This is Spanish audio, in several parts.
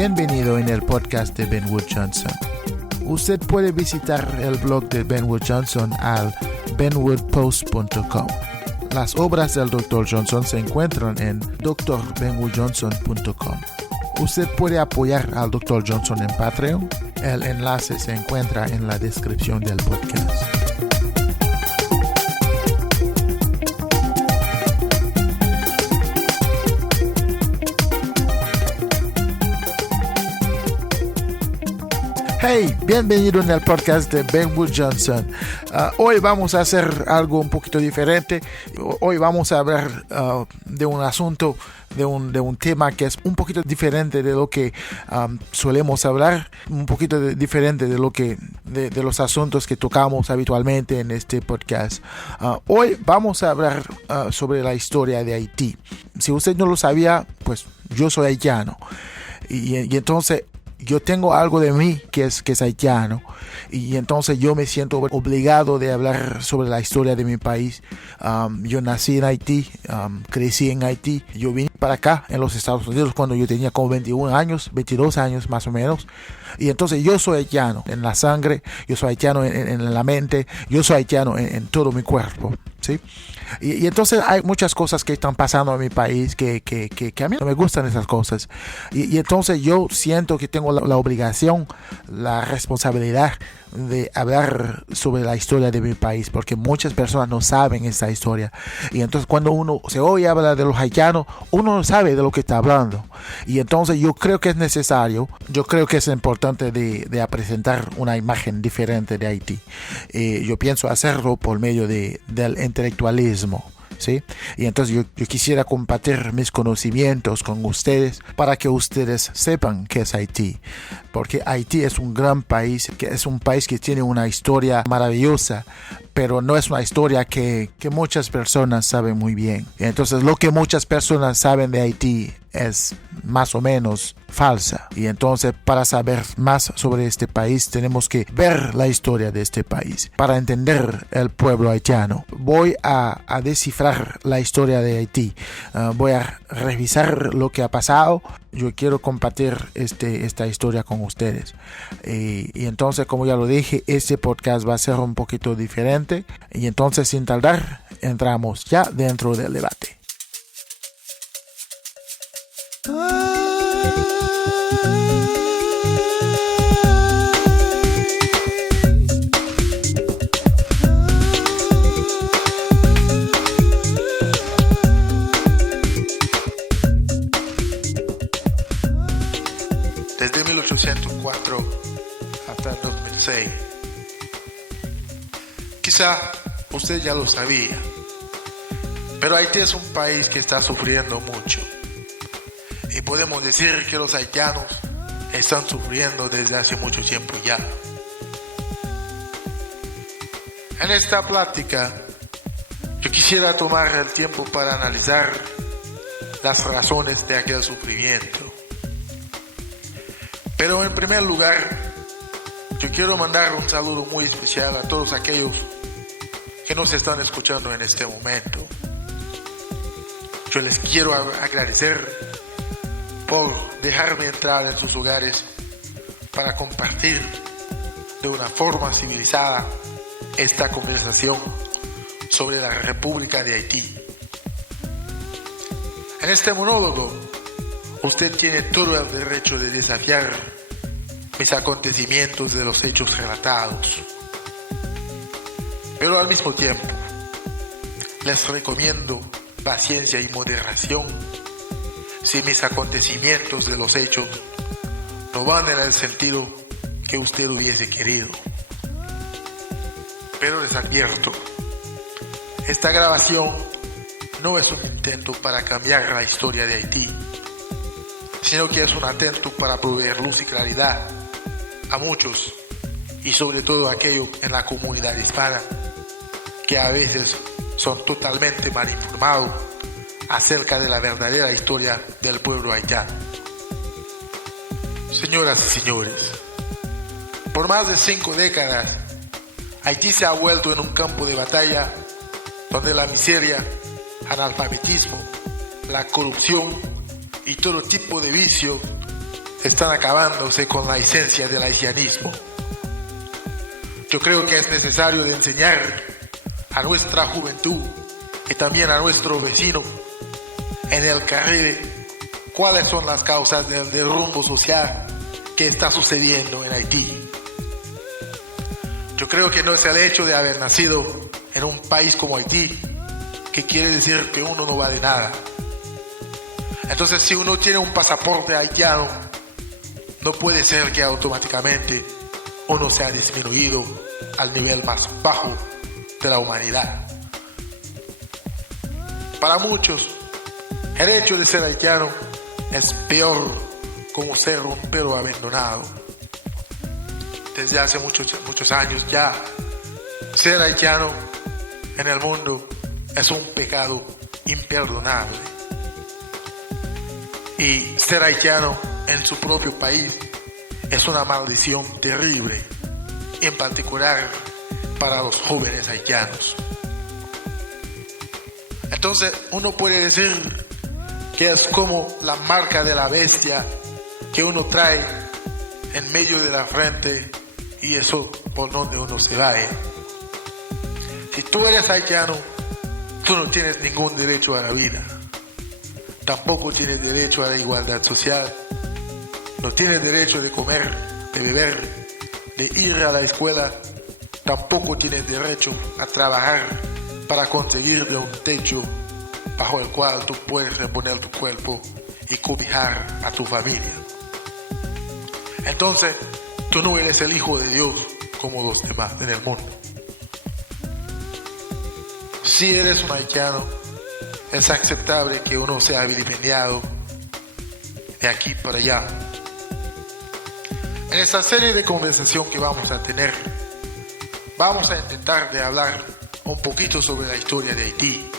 Bienvenido en el podcast de Benwood Johnson. Usted puede visitar el blog de Benwood Johnson al benwoodpost.com. Las obras del Dr. Johnson se encuentran en drbenwoodjohnson.com. Usted puede apoyar al Dr. Johnson en Patreon. El enlace se encuentra en la descripción del podcast. Hey, bienvenido en el podcast de Benwood Johnson. Hoy vamos a hacer algo un poquito diferente. Hoy vamos a hablar de un asunto, de un tema que es un poquito diferente de lo que solemos hablar, un poquito diferente de lo que de los asuntos que tocamos habitualmente en este podcast. Hoy vamos a hablar sobre la historia de Haití. Si usted no lo sabía, pues yo soy haitiano y entonces yo tengo algo de mí que es haitiano, y entonces yo me siento obligado de hablar sobre la historia de mi país. Yo nací en Haití, crecí en Haití. Yo vine para acá en los Estados Unidos cuando yo tenía como 22 años más o menos. Y entonces yo soy haitiano en la sangre, yo soy haitiano en la mente, yo soy haitiano en todo mi cuerpo, ¿sí? Y entonces hay muchas cosas que están pasando en mi país que a mí no me gustan esas cosas. Y entonces yo siento que tengo la obligación, la responsabilidad de hablar sobre la historia de mi país, porque muchas personas no saben esta historia. Y entonces cuando uno se oye hablar de los haitianos, uno no sabe de lo que está hablando. Y entonces yo creo que es necesario, yo creo que es importante de presentar una imagen diferente de Haití. Yo pienso hacerlo por medio del intelectualismo, ¿sí? Y entonces yo quisiera compartir mis conocimientos con ustedes para que ustedes sepan qué es Haití, porque Haití es un gran país, que es un país que tiene una historia maravillosa, pero no es una historia que muchas personas saben muy bien. Y entonces lo que muchas personas saben de Haití es más o menos falsa. Y entonces para saber más sobre este país tenemos que ver la historia de este país para entender el pueblo haitiano. Voy a descifrar la historia de Haití. Voy a revisar lo que ha pasado. Yo quiero compartir esta historia con ustedes. Y entonces, como ya lo dije, este podcast va a ser un poquito diferente. Y entonces, sin tardar, entramos ya dentro del debate. Desde 1804 hasta 2006. Quizá usted ya lo sabía, pero Haití es un país que está sufriendo mucho. Y podemos decir que los haitianos están sufriendo desde hace mucho tiempo ya. En esta plática, yo quisiera tomar el tiempo para analizar las razones de aquel sufrimiento. Pero en primer lugar, yo quiero mandar un saludo muy especial a todos aquellos que nos están escuchando en este momento. Yo les quiero agradecer por dejarme entrar en sus hogares para compartir de una forma civilizada esta conversación sobre la República de Haití. En este monólogo, usted tiene todo el derecho de desafiar mis acontecimientos de los hechos relatados. Pero al mismo tiempo, les recomiendo paciencia y moderación si mis acontecimientos de los hechos no van en el sentido que usted hubiese querido. Pero les advierto, esta grabación no es un intento para cambiar la historia de Haití, sino que es un atento para proveer luz y claridad a muchos, y sobre todo a aquellos en la comunidad hispana que a veces son totalmente mal informados acerca de la verdadera historia del pueblo haitiano. Señoras y señores, por más de 5 décadas, Haití se ha vuelto en un campo de batalla donde la miseria, analfabetismo, la corrupción y todo tipo de vicio están acabándose con la esencia del haitianismo. Yo creo que es necesario de enseñar a nuestra juventud y también a nuestro vecino en el Caribe cuáles son las causas del derrumbe social que está sucediendo en Haití. Yo creo que no es el hecho de haber nacido en un país como Haití que quiere decir que uno no vale nada. Entonces, si uno tiene un pasaporte haitiano, no puede ser que automáticamente uno sea disminuido al nivel más bajo de la humanidad. Para muchos, el hecho de ser haitiano es peor como ser un perro abandonado. Desde hace muchos años ya, ser haitiano en el mundo es un pecado imperdonable. Y ser haitiano en su propio país es una maldición terrible, en particular para los jóvenes haitianos. Entonces uno puede decir que es como la marca de la bestia que uno trae en medio de la frente y eso por donde uno se vaya. Si tú eres haitiano, tú no tienes ningún derecho a la vida. Tampoco tienes derecho a la igualdad social. No tienes derecho de comer, de beber, de ir a la escuela. Tampoco tienes derecho a trabajar para conseguirle un techo bajo el cual tú puedes reponer tu cuerpo y cobijar a tu familia. Entonces, tú no eres el hijo de Dios como los demás en el mundo. Si eres un haitiano, es aceptable que uno sea vilipendiado de aquí para allá. En esta serie de conversación que vamos a tener, vamos a intentar de hablar un poquito sobre la historia de Haití.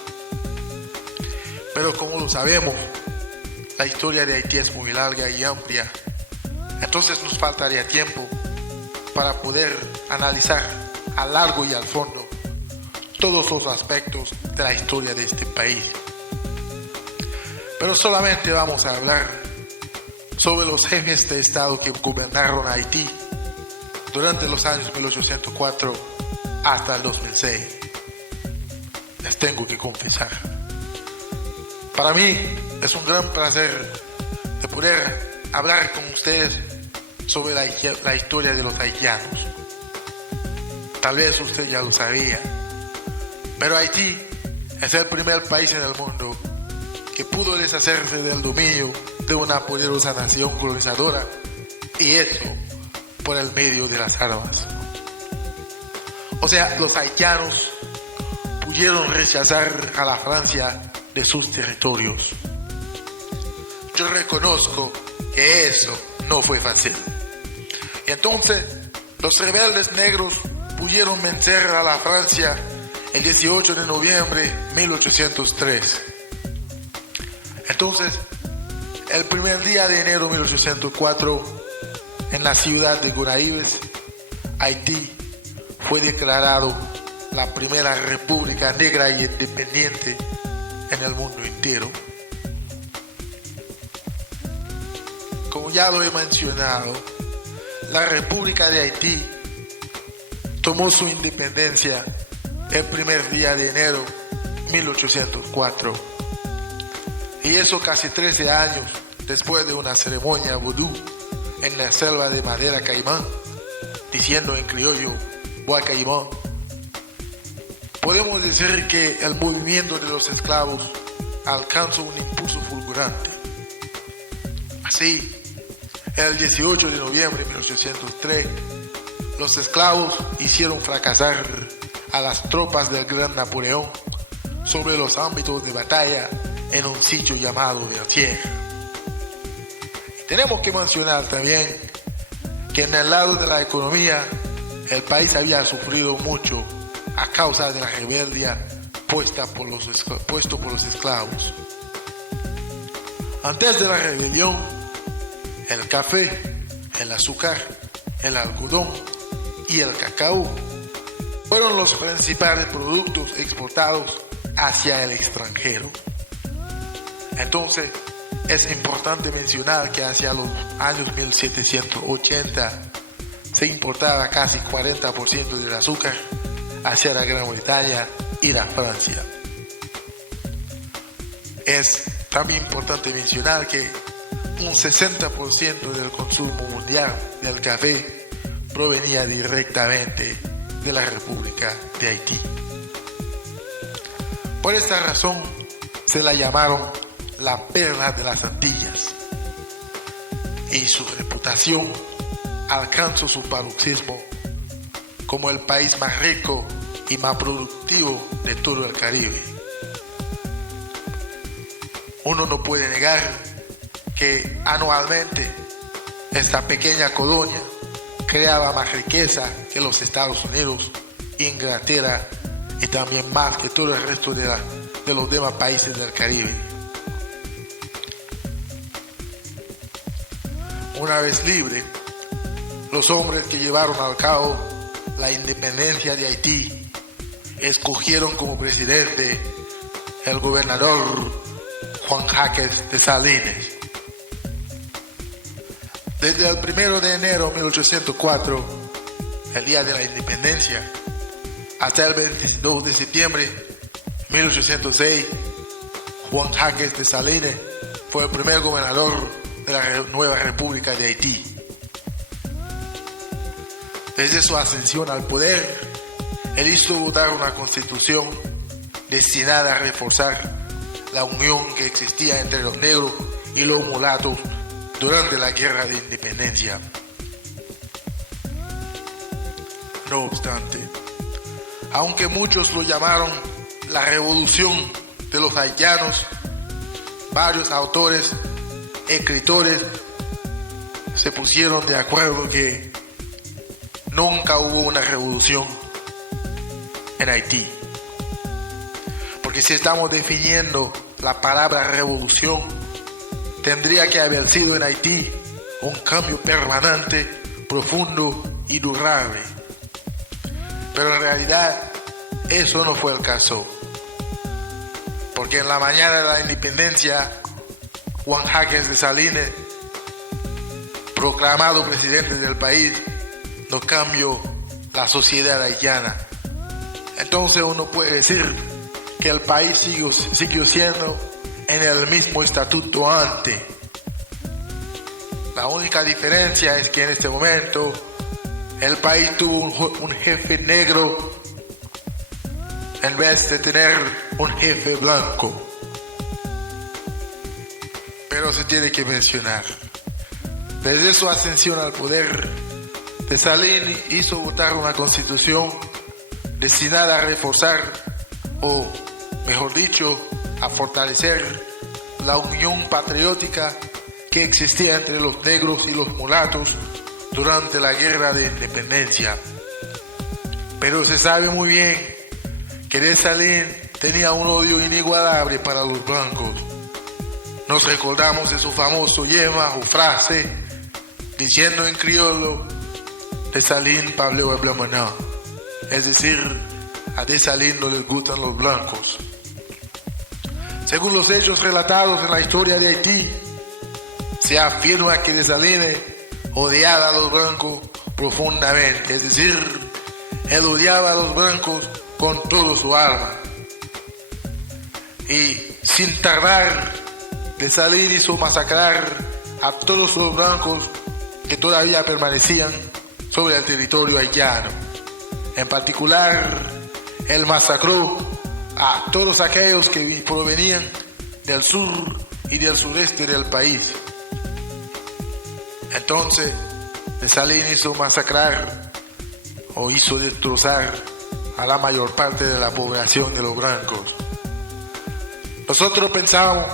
Pero como lo sabemos, la historia de Haití es muy larga y amplia. Entonces nos faltaría tiempo para poder analizar a largo y al fondo todos los aspectos de la historia de este país. Pero solamente vamos a hablar sobre los jefes de Estado que gobernaron Haití durante los años 1804 hasta el 2006. Les tengo que confesar. Para mí es un gran placer de poder hablar con ustedes sobre la historia de los haitianos. Tal vez usted ya lo sabía, pero Haití es el primer país en el mundo que pudo deshacerse del dominio de una poderosa nación colonizadora, y eso por el medio de las armas. O sea, los haitianos pudieron rechazar a la Francia de sus territorios. Yo reconozco que eso no fue fácil. Y entonces, los rebeldes negros pudieron vencer a la Francia el 18 de noviembre de 1803. Entonces, el primer día de enero de 1804, en la ciudad de Gonaïves, Haití fue declarado la primera república negra y independiente en el mundo entero. Como ya lo he mencionado, la República de Haití tomó su independencia el primer día de enero de 1804. Y eso casi 13 años después de una ceremonia vudú en la selva de Madera Caimán, diciendo en criollo, Boa Caimán. Podemos decir que el movimiento de los esclavos alcanzó un impulso fulgurante. Así, el 18 de noviembre de 1803, los esclavos hicieron fracasar a las tropas del gran Napoleón sobre los ámbitos de batalla en un sitio llamado Vertières. Tenemos que mencionar también que en el lado de la economía, el país había sufrido mucho a causa de la rebelión puesto por los esclavos. Antes de la rebelión, el café, el azúcar, el algodón y el cacao fueron los principales productos exportados hacia el extranjero. Entonces, Es importante mencionar que hacia los años 1780 se importaba casi 40% del azúcar hacia la Gran Bretaña y la Francia. Es también importante mencionar que un 60% del consumo mundial del café provenía directamente de la República de Haití. Por esta razón se la llamaron la perla de las Antillas, y su reputación alcanzó su paroxismo como el país más rico y más productivo de todo el Caribe. Uno no puede negar que anualmente esta pequeña colonia creaba más riqueza que los Estados Unidos, Inglaterra y también más que todo el resto de los demás países del Caribe. Una vez libre, los hombres que llevaron a cabo la independencia de Haití escogieron como presidente el gobernador Juan Jaques Dessalines. Desde el 1 de enero de 1804, el día de la independencia, hasta el 22 de septiembre de 1806, Juan Jaques Dessalines fue el primer gobernador de la nueva República de Haití. Desde su ascensión al poder, él hizo votar una constitución destinada a reforzar la unión que existía entre los negros y los mulatos durante la guerra de independencia. No obstante, aunque muchos lo llamaron la revolución de los haitianos, varios autores, escritores se pusieron de acuerdo que nunca hubo una revolución en Haití. Porque si estamos definiendo la palabra revolución, tendría que haber sido en Haití un cambio permanente, profundo y durable. Pero en realidad eso no fue el caso. Porque en la mañana de la independencia, Juan Jaques Dessalines, proclamado presidente del país, no cambió la sociedad haitiana. Entonces uno puede decir que el país siguió siendo en el mismo estatuto antes. La única diferencia es que en este momento el país tuvo un jefe negro en vez de tener un jefe blanco. Pero se tiene que mencionar, desde su ascensión al poder, Dessalines hizo votar una constitución destinada a reforzar, o mejor dicho, a fortalecer la unión patriótica que existía entre los negros y los mulatos durante la guerra de independencia. Pero se sabe muy bien que Dessalines tenía un odio inigualable para los blancos. Nos recordamos de su famoso lema o frase, diciendo en criollo: Dessalines parle blanc maintenant. Es decir, a Dessalines no les gustan los blancos. Según los hechos relatados en la historia de Haití, se afirma que Dessalines odiaba a los blancos profundamente, es decir, él odiaba a los blancos con todo su alma. Y sin tardar, Dessalines hizo masacrar a todos los blancos que todavía permanecían sobre el territorio haitiano. En particular, él masacró a todos aquellos que provenían del sur y del sureste del país. Entonces, Dessalines hizo masacrar o hizo destrozar a la mayor parte de la población de los blancos. Nosotros pensamos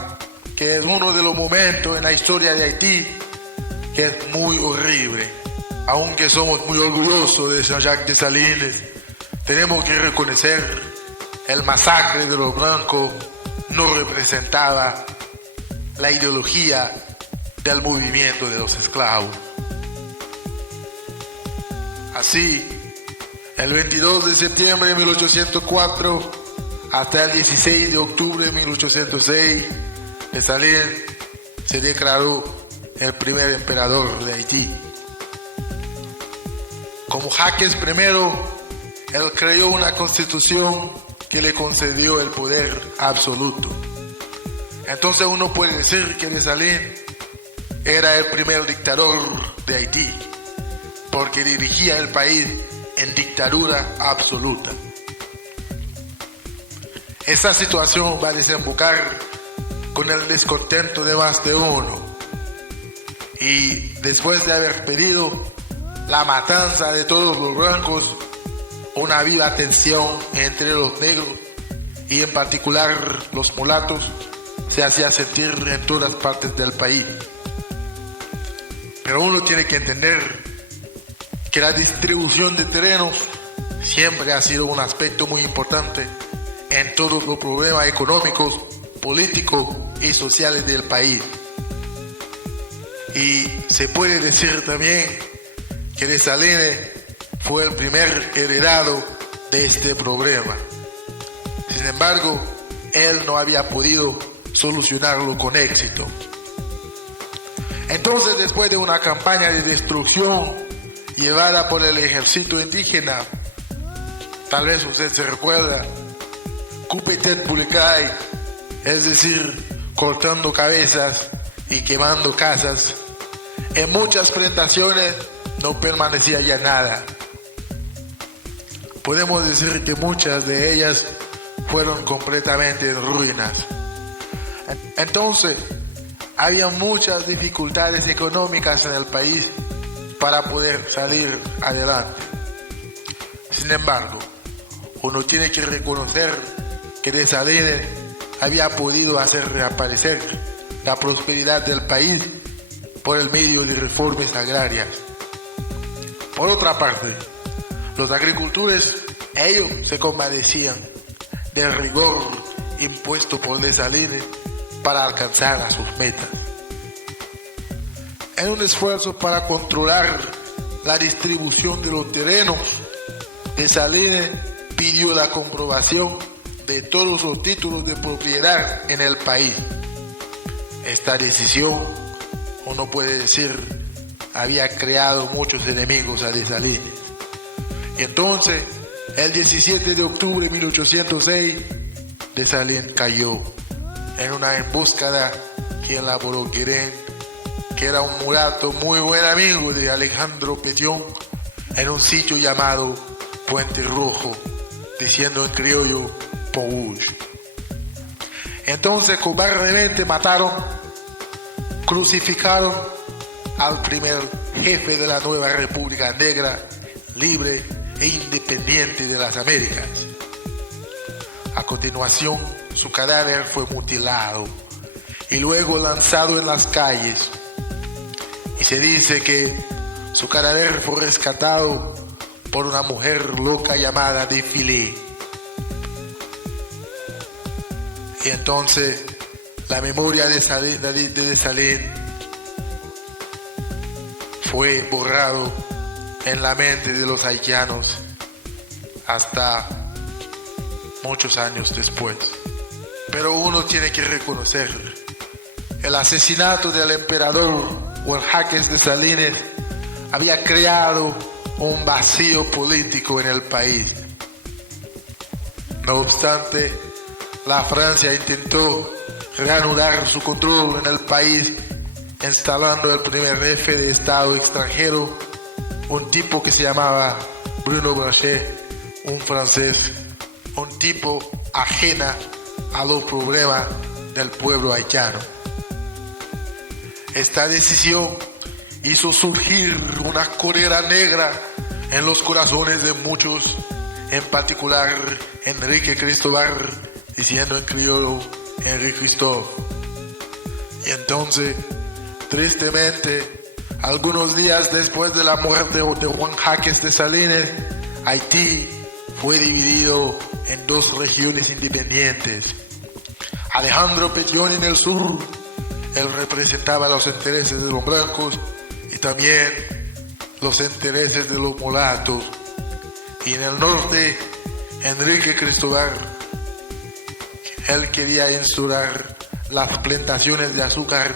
que es uno de los momentos en la historia de Haití que es muy horrible. Aunque somos muy orgullosos de Jean-Jacques Dessalines, tenemos que reconocer el masacre de los blancos no representaba la ideología del movimiento de los esclavos. Así, el 22 de septiembre de 1804 hasta el 16 de octubre de 1806, Dessalines se declaró el primer emperador de Haití. Como Jaques I, él creó una constitución que le concedió el poder absoluto. Entonces uno puede decir que Dessalines era el primer dictador de Haití, porque dirigía el país en dictadura absoluta. Esa situación va a desembocar con el descontento de más de uno. Y después de haber pedido la matanza de todos los blancos, una viva tensión entre los negros y en particular los mulatos se hacía sentir en todas partes del país. Pero uno tiene que entender que la distribución de terrenos siempre ha sido un aspecto muy importante en todos los problemas económicos, políticos y sociales del país. Y se puede decir también que Dessalines fue el primer heredado de este problema. Sin embargo, él no había podido solucionarlo con éxito. Entonces, después de una campaña de destrucción llevada por el ejército indígena, tal vez usted se recuerda, Coupetet Pulicay, es decir, cortando cabezas y quemando casas, en muchas plantaciones no permanecía ya nada. Podemos decir que muchas de ellas fueron completamente en ruinas. Entonces, había muchas dificultades económicas en el país para poder salir adelante. Sin embargo, uno tiene que reconocer que Dessalines había podido hacer reaparecer la prosperidad del país por el medio de reformas agrarias. Por otra parte, los agricultores, ellos se compadecían del rigor impuesto por Dessalines para alcanzar a sus metas. En un esfuerzo para controlar la distribución de los terrenos, Dessalines pidió la comprobación de todos los títulos de propiedad en el país. Esta decisión, uno puede decir, había creado muchos enemigos a Dessalines. Y entonces, el 17 de octubre de 1806, Dessalines cayó en una emboscada que elaboró Guérin, que era un mulato muy buen amigo de Alejandro Pétion, en un sitio llamado Puente Rojo, diciendo en criollo Pouge. Entonces cobardemente mataron, crucificaron al primer jefe de la nueva República Negra, libre e independiente de las Américas. A continuación, su cadáver fue mutilado y luego lanzado en las calles. Y se dice que su cadáver fue rescatado por una mujer loca llamada Défilé. Y entonces la memoria de Dessalines fue borrado en la mente de los haitianos hasta muchos años después. Pero uno tiene que reconocer el asesinato del emperador Jaques Dessalines había creado un vacío político en el país. No obstante, la Francia intentó reanudar su control en el país, instalando el primer jefe de Estado extranjero, un tipo que se llamaba Bruno Blanchet, un francés, un tipo ajena a los problemas del pueblo haitiano. Esta decisión hizo surgir una cólera negra en los corazones de muchos, en particular Enrique Cristóbal, diciendo en criollo Henri Christophe. Y entonces, tristemente, algunos días después de la muerte de Jaques Dessalines, Haití fue dividido en dos regiones independientes. Alejandro Pétion en el sur, él representaba los intereses de los blancos y también los intereses de los mulatos. Y en el norte, Enrique Cristóbal, él quería instaurar las plantaciones de azúcar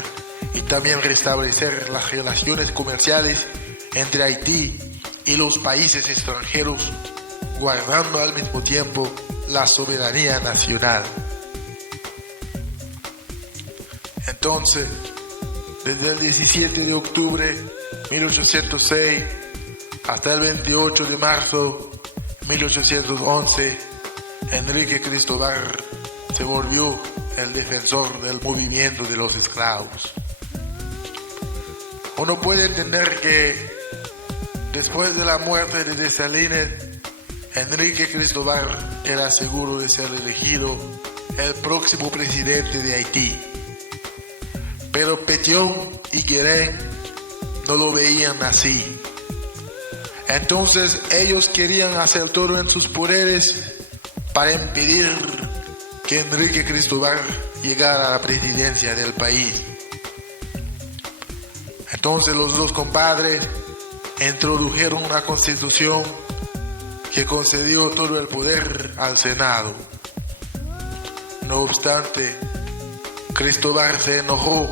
y también restablecer las relaciones comerciales entre Haití y los países extranjeros, guardando al mismo tiempo la soberanía nacional. Entonces, desde el 17 de octubre de 1806 hasta el 28 de marzo de 1811, Enrique Cristobal se volvió el defensor del movimiento de los esclavos. Uno puede entender que después de la muerte de Dessalines, Enrique Cristobal era seguro de ser elegido el próximo presidente de Haití. Pero Pétion y Guérin no lo veían así. Entonces ellos querían hacer todo en sus poderes para impedir que Enrique Cristobal llegara a la presidencia del país. Entonces los dos compadres introdujeron una constitución que concedió todo el poder al Senado. No obstante, Cristobal se enojó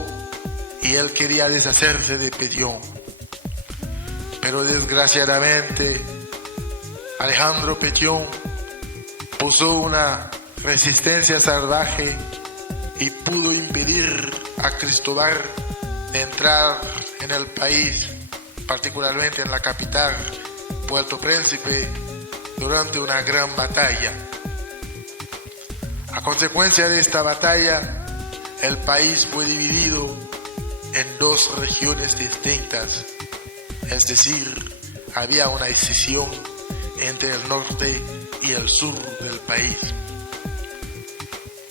y él quería deshacerse de Pétion. Pero desgraciadamente, Alejandro Pétion puso una resistencia salvaje y pudo impedir a Cristobal de entrar en el país, particularmente en la capital, Puerto Príncipe, durante una gran batalla. A consecuencia de esta batalla, el país fue dividido en dos regiones distintas, es decir, había una escisión entre el norte y el sur del país.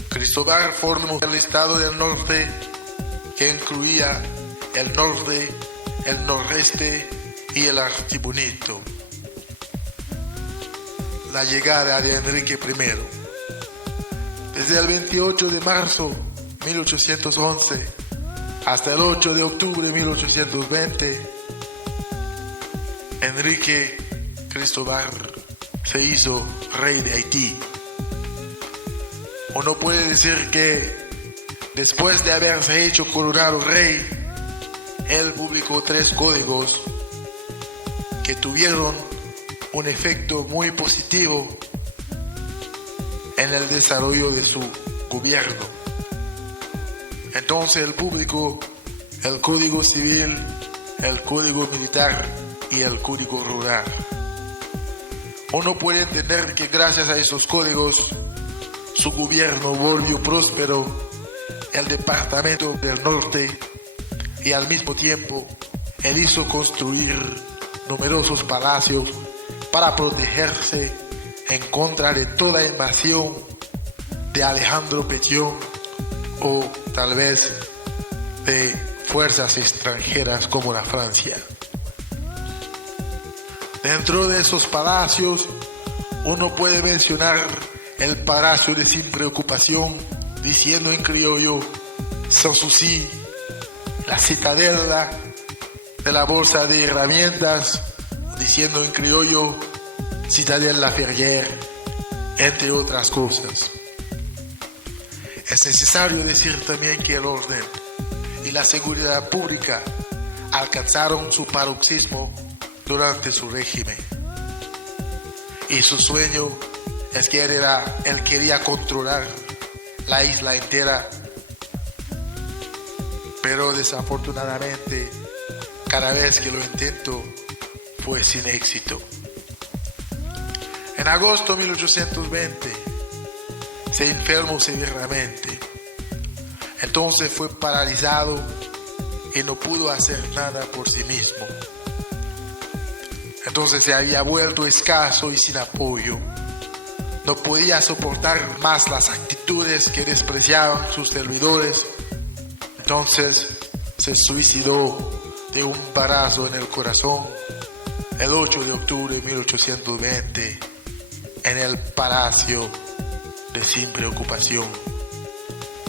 Cristobal formó el estado del norte, que incluía el norte, el nordeste y el Artibonito. La llegada de Enrique I. Desde el 28 de marzo de 1811 hasta el 8 de octubre de 1820, Enrique Cristobal se hizo rey de Haití. Uno puede decir que después de haberse hecho coronado rey, él publicó 3 códigos que tuvieron un efecto muy positivo en el desarrollo de su gobierno. Entonces él publicó el Código Civil, el Código Militar y el Código Rural. Uno puede entender que gracias a esos códigos su gobierno volvió próspero el departamento del norte y al mismo tiempo él hizo construir numerosos palacios para protegerse en contra de toda invasión de Alejandro Pétion o tal vez de fuerzas extranjeras como la Francia. Dentro de esos palacios uno puede mencionar el Palacio de Sin Preocupación, diciendo en criollo Sans Souci, la Citadela de la Bolsa de Herramientas, diciendo en criollo Citadelle La Ferrière, entre otras cosas. Es necesario decir también que el orden y la seguridad pública alcanzaron su paroxismo durante su régimen. Y su sueño es que él quería controlar la isla entera, pero desafortunadamente cada vez que lo intentó fue sin éxito. En agosto de 1820 se enfermó severamente. Entonces fue paralizado y no pudo hacer nada por sí mismo. Entonces se había vuelto escaso y sin apoyo. No podía soportar más las actitudes que despreciaban sus servidores. Entonces se suicidó de un balazo en el corazón el 8 de octubre de 1820 en el Palacio de Sin Preocupación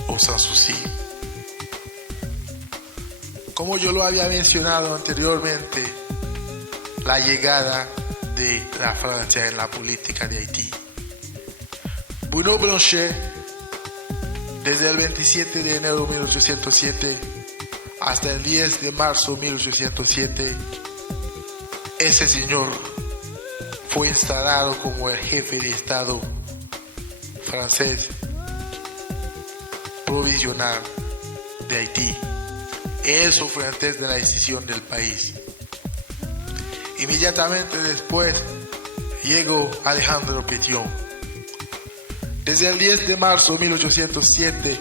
o Sans Souci. Como yo lo había mencionado anteriormente, la llegada de la Francia en la política de Haití. Bruno Blanchet, desde el 27 de enero de 1807 hasta el 10 de marzo de 1807, ese señor fue instalado como el jefe de Estado francés provisional de Haití. Eso fue antes de la decisión del país. Inmediatamente después llegó Alejandro Pétion. Desde el 10 de marzo de 1807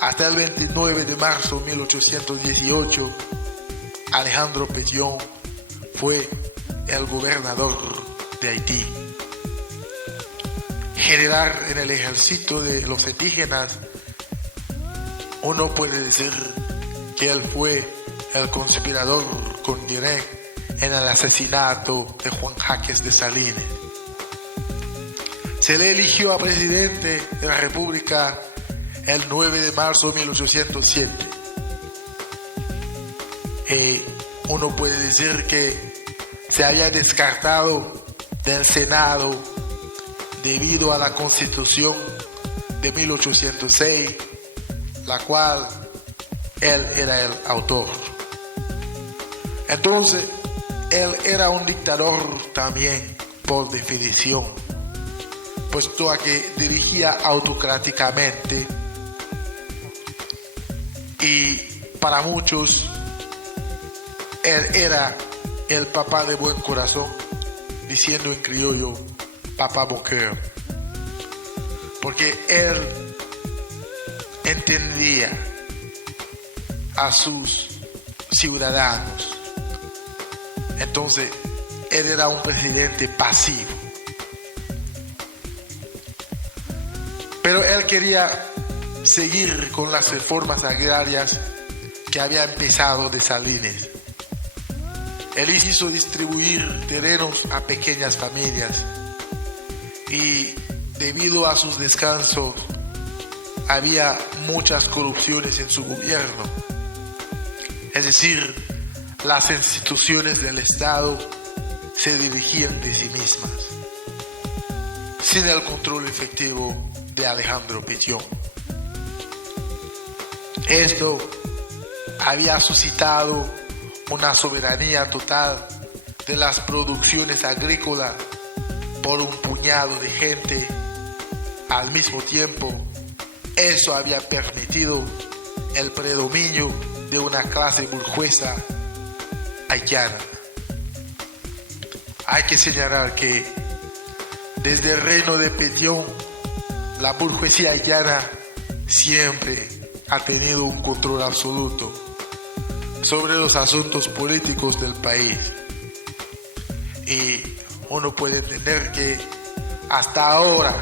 hasta el 29 de marzo de 1818, Alejandro Pétion fue el gobernador de Haití. General en el ejército de los indígenas, uno puede decir que él fue el conspirador con Guiné en el asesinato de Juan Jaques Dessalines. Se le eligió a presidente de la República el 9 de marzo de 1807. Uno puede decir que se había descartado del Senado debido a la Constitución de 1806, la cual él era el autor. Entonces, él era un dictador también por definición, puesto a que dirigía autocráticamente y para muchos él era el papá de buen corazón, diciendo en criollo, papá bon cœur, porque él entendía a sus ciudadanos. Entonces, él era un presidente pasivo. Pero él quería seguir con las reformas agrarias que había empezado Dessalines. Él hizo distribuir terrenos a pequeñas familias y debido a sus descansos había muchas corrupciones en su gobierno. Es decir, las instituciones del Estado se dirigían de sí mismas, sin el control efectivo de Alejandro Pétion. Esto había suscitado una soberanía total de las producciones agrícolas por un puñado de gente. Al mismo tiempo, eso había permitido el predominio de una clase burguesa haitiana. Hay que señalar que desde el reino de Pétion, la burguesía haitiana siempre ha tenido un control absoluto sobre los asuntos políticos del país. Y uno puede entender que hasta ahora,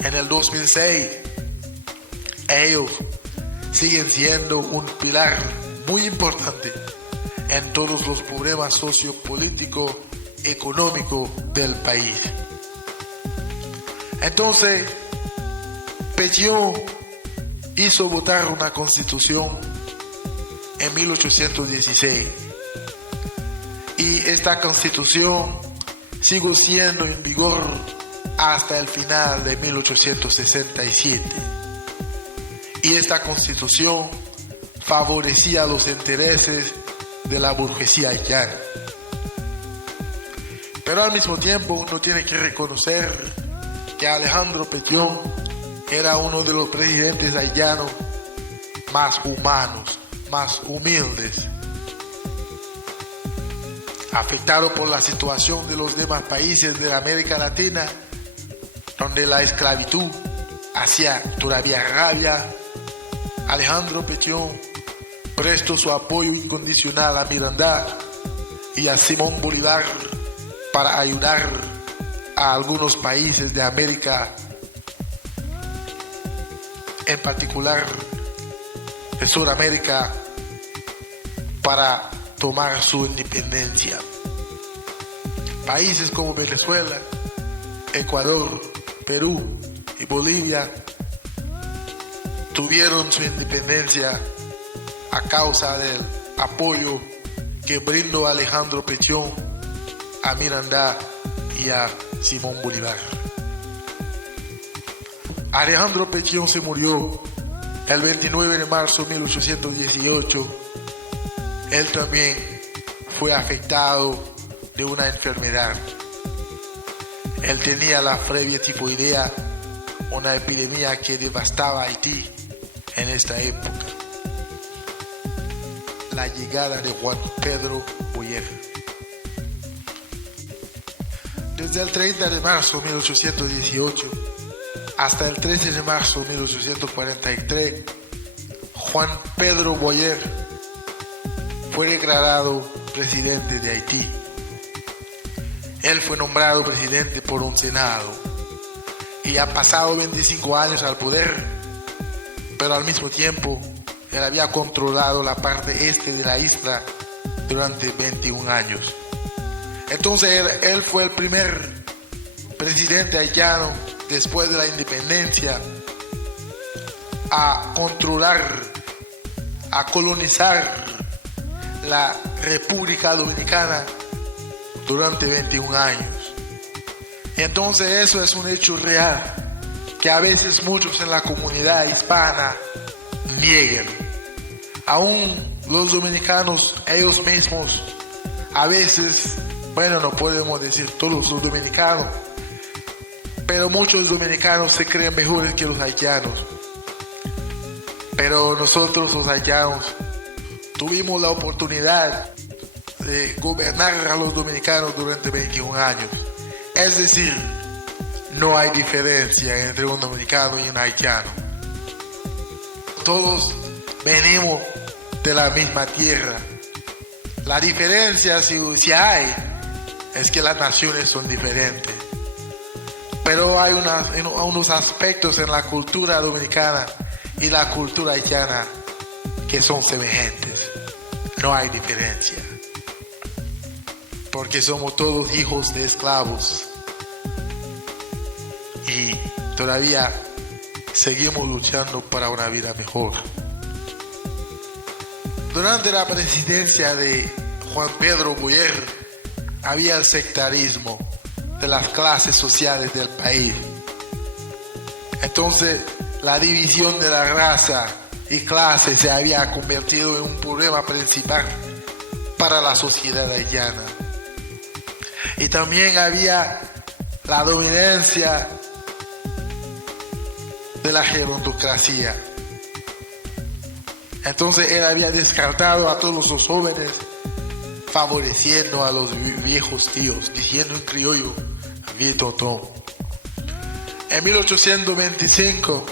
en el 2006, ellos siguen siendo un pilar muy importante en todos los problemas sociopolíticos, económicos del país. Entonces, Pétion hizo votar una constitución en 1816 y esta constitución siguió siendo en vigor hasta el final de 1867. Y esta constitución favorecía los intereses de la burguesía haitiana. Pero al mismo tiempo uno tiene que reconocer que Alejandro Pétion era uno de los presidentes haitianos más humanos, más humildes. Afectado por la situación de los demás países de América Latina, donde la esclavitud hacía todavía rabia, Alejandro Pétion prestó su apoyo incondicional a Miranda y a Simón Bolívar para ayudar a algunos países de América, en particular de Sudamérica, para tomar su independencia. Países como Venezuela, Ecuador, Perú y Bolivia tuvieron su independencia a causa del apoyo que brindó Alejandro Pétion a Miranda y a Simón Bolívar. Alejandro Pétion se murió El 29 de marzo de 1818, él también fue afectado de una enfermedad. Él tenía la fiebre tifoidea, una epidemia que devastaba Haití en esta época. La llegada de Juan Pedro Boyer. Desde el 30 de marzo de 1818 hasta el 13 de marzo de 1843, Juan Pedro Boyer fue declarado presidente de Haití. Él fue nombrado presidente por un senado y ha pasado 25 años al poder, pero al mismo tiempo él había controlado la parte este de la isla durante 21 años. Entonces él fue el primer presidente haitiano después de la independencia a controlar, a colonizar la República Dominicana durante 21 años. Entonces eso es un hecho real que a veces muchos en la comunidad hispana niegan. Aún los dominicanos ellos mismos, a veces, bueno, no podemos decir todos los dominicanos, pero muchos dominicanos se creen mejores que los haitianos. Pero nosotros los haitianos tuvimos la oportunidad de gobernar a los dominicanos durante 21 años. Es decir, no hay diferencia entre un dominicano y un haitiano. Todos venimos de la misma tierra. La diferencia, si hay, es que las naciones son diferentes. Pero hay unos aspectos en la cultura dominicana y la cultura haitiana que son semejantes. No hay diferencia. Porque somos todos hijos de esclavos. Y todavía seguimos luchando para una vida mejor. Durante la presidencia de Juan Pedro Boyer había el sectarismo de las clases sociales del país. Entonces la división de la raza y clase se había convertido en un problema principal para la sociedad haitiana. Y también había la dominancia de la gerontocracia. Entonces él había descartado a todos los jóvenes, favoreciendo a los viejos tíos, diciendo en criollo, vieux tonton. En 1825,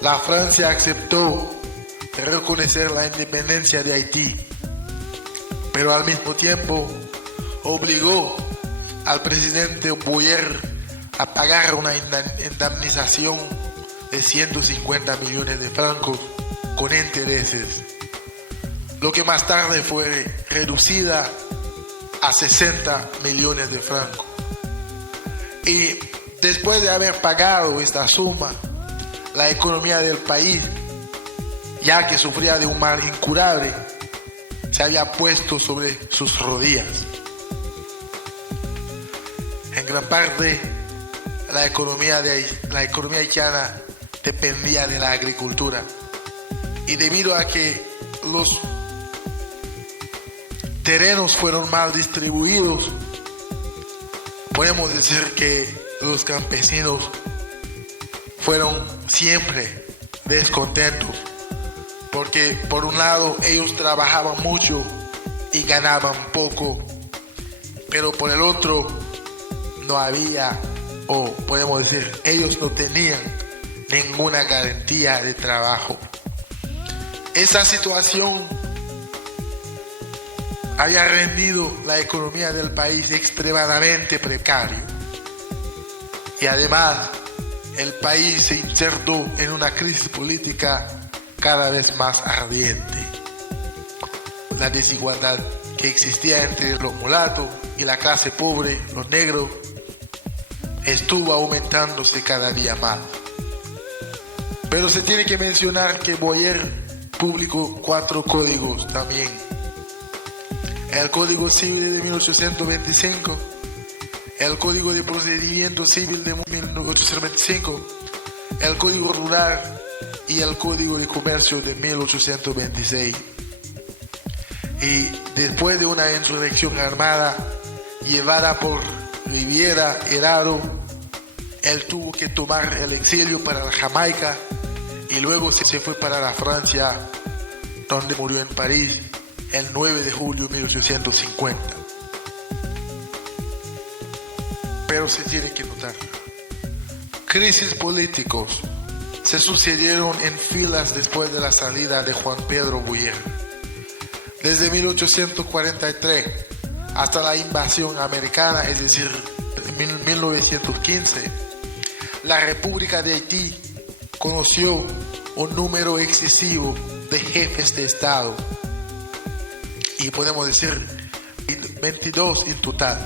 la Francia aceptó reconocer la independencia de Haití, pero al mismo tiempo obligó al presidente Boyer a pagar una indemnización de 150 millones de francos con intereses, lo que más tarde fue reducida a 60 millones de francos. Y después de haber pagado esta suma, la economía del país, ya que sufría de un mal incurable, se había puesto sobre sus rodillas. En gran parte, la economía haitiana dependía de la agricultura. Y debido a que los terrenos fueron mal distribuidos, podemos decir que los campesinos fueron siempre descontentos, porque por un lado ellos trabajaban mucho y ganaban poco, pero por el otro no había, o podemos decir, ellos no tenían ninguna garantía de trabajo. Esa situación había rendido la economía del país extremadamente precario. Y además, el país se insertó en una crisis política cada vez más ardiente. La desigualdad que existía entre los mulatos y la clase pobre, los negros, estuvo aumentándose cada día más. Pero se tiene que mencionar que Boyer publicó 4 códigos también. El Código Civil de 1825, el Código de Procedimiento Civil de 1825, el Código Rural y el Código de Comercio de 1826. Y después de una insurrección armada llevada por Riviera Herrero, él tuvo que tomar el exilio para la Jamaica y luego se fue para la Francia, donde murió en París el 9 de julio de 1850. Pero se tiene que notar, crisis políticos se sucedieron en filas después de la salida de Juan Pedro Bouyer. Desde 1843 hasta la invasión americana, es decir, en 1915, la República de Haití conoció un número excesivo de jefes de Estado, y podemos decir 22 en total.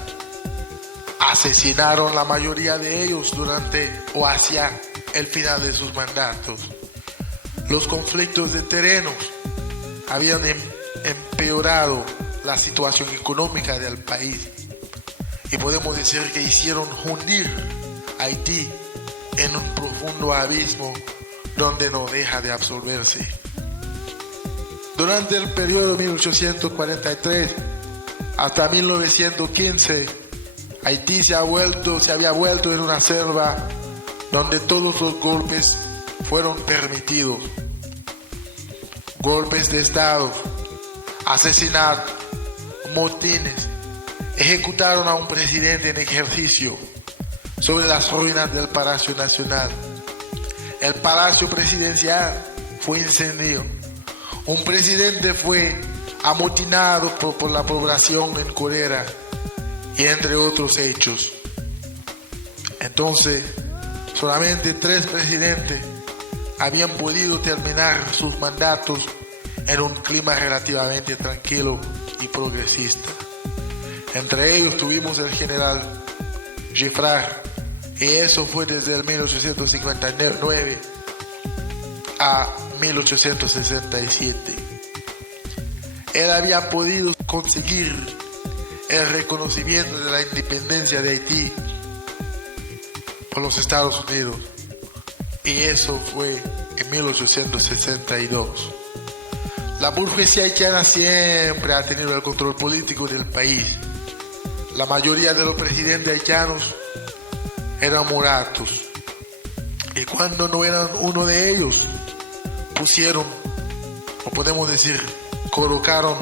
Asesinaron la mayoría de ellos durante o hacia el final de sus mandatos. Los conflictos de terrenos habían empeorado la situación económica del país, y podemos decir que hicieron hundir a Haití en un profundo abismo donde no deja de absorberse. Durante el periodo 1843 hasta 1915, Haití se había vuelto en una selva donde todos los golpes fueron permitidos. Golpes de Estado, asesinatos, motines. Ejecutaron a un presidente en ejercicio sobre las ruinas del Palacio Nacional. El Palacio Presidencial fue incendiado. Un presidente fue amotinado por la población en cólera, y entre otros hechos. Entonces, solamente 3 presidentes habían podido terminar sus mandatos en un clima relativamente tranquilo y progresista. Entre ellos tuvimos el general Giffard, y eso fue desde el 1859 a 1867. Él había podido conseguir el reconocimiento de la independencia de Haití por los Estados Unidos, y eso fue en 1862. La burguesía haitiana siempre ha tenido el control político del país. La mayoría de los presidentes haitianos eran mulatos, y cuando no eran uno de ellos, pusieron, o podemos decir, colocaron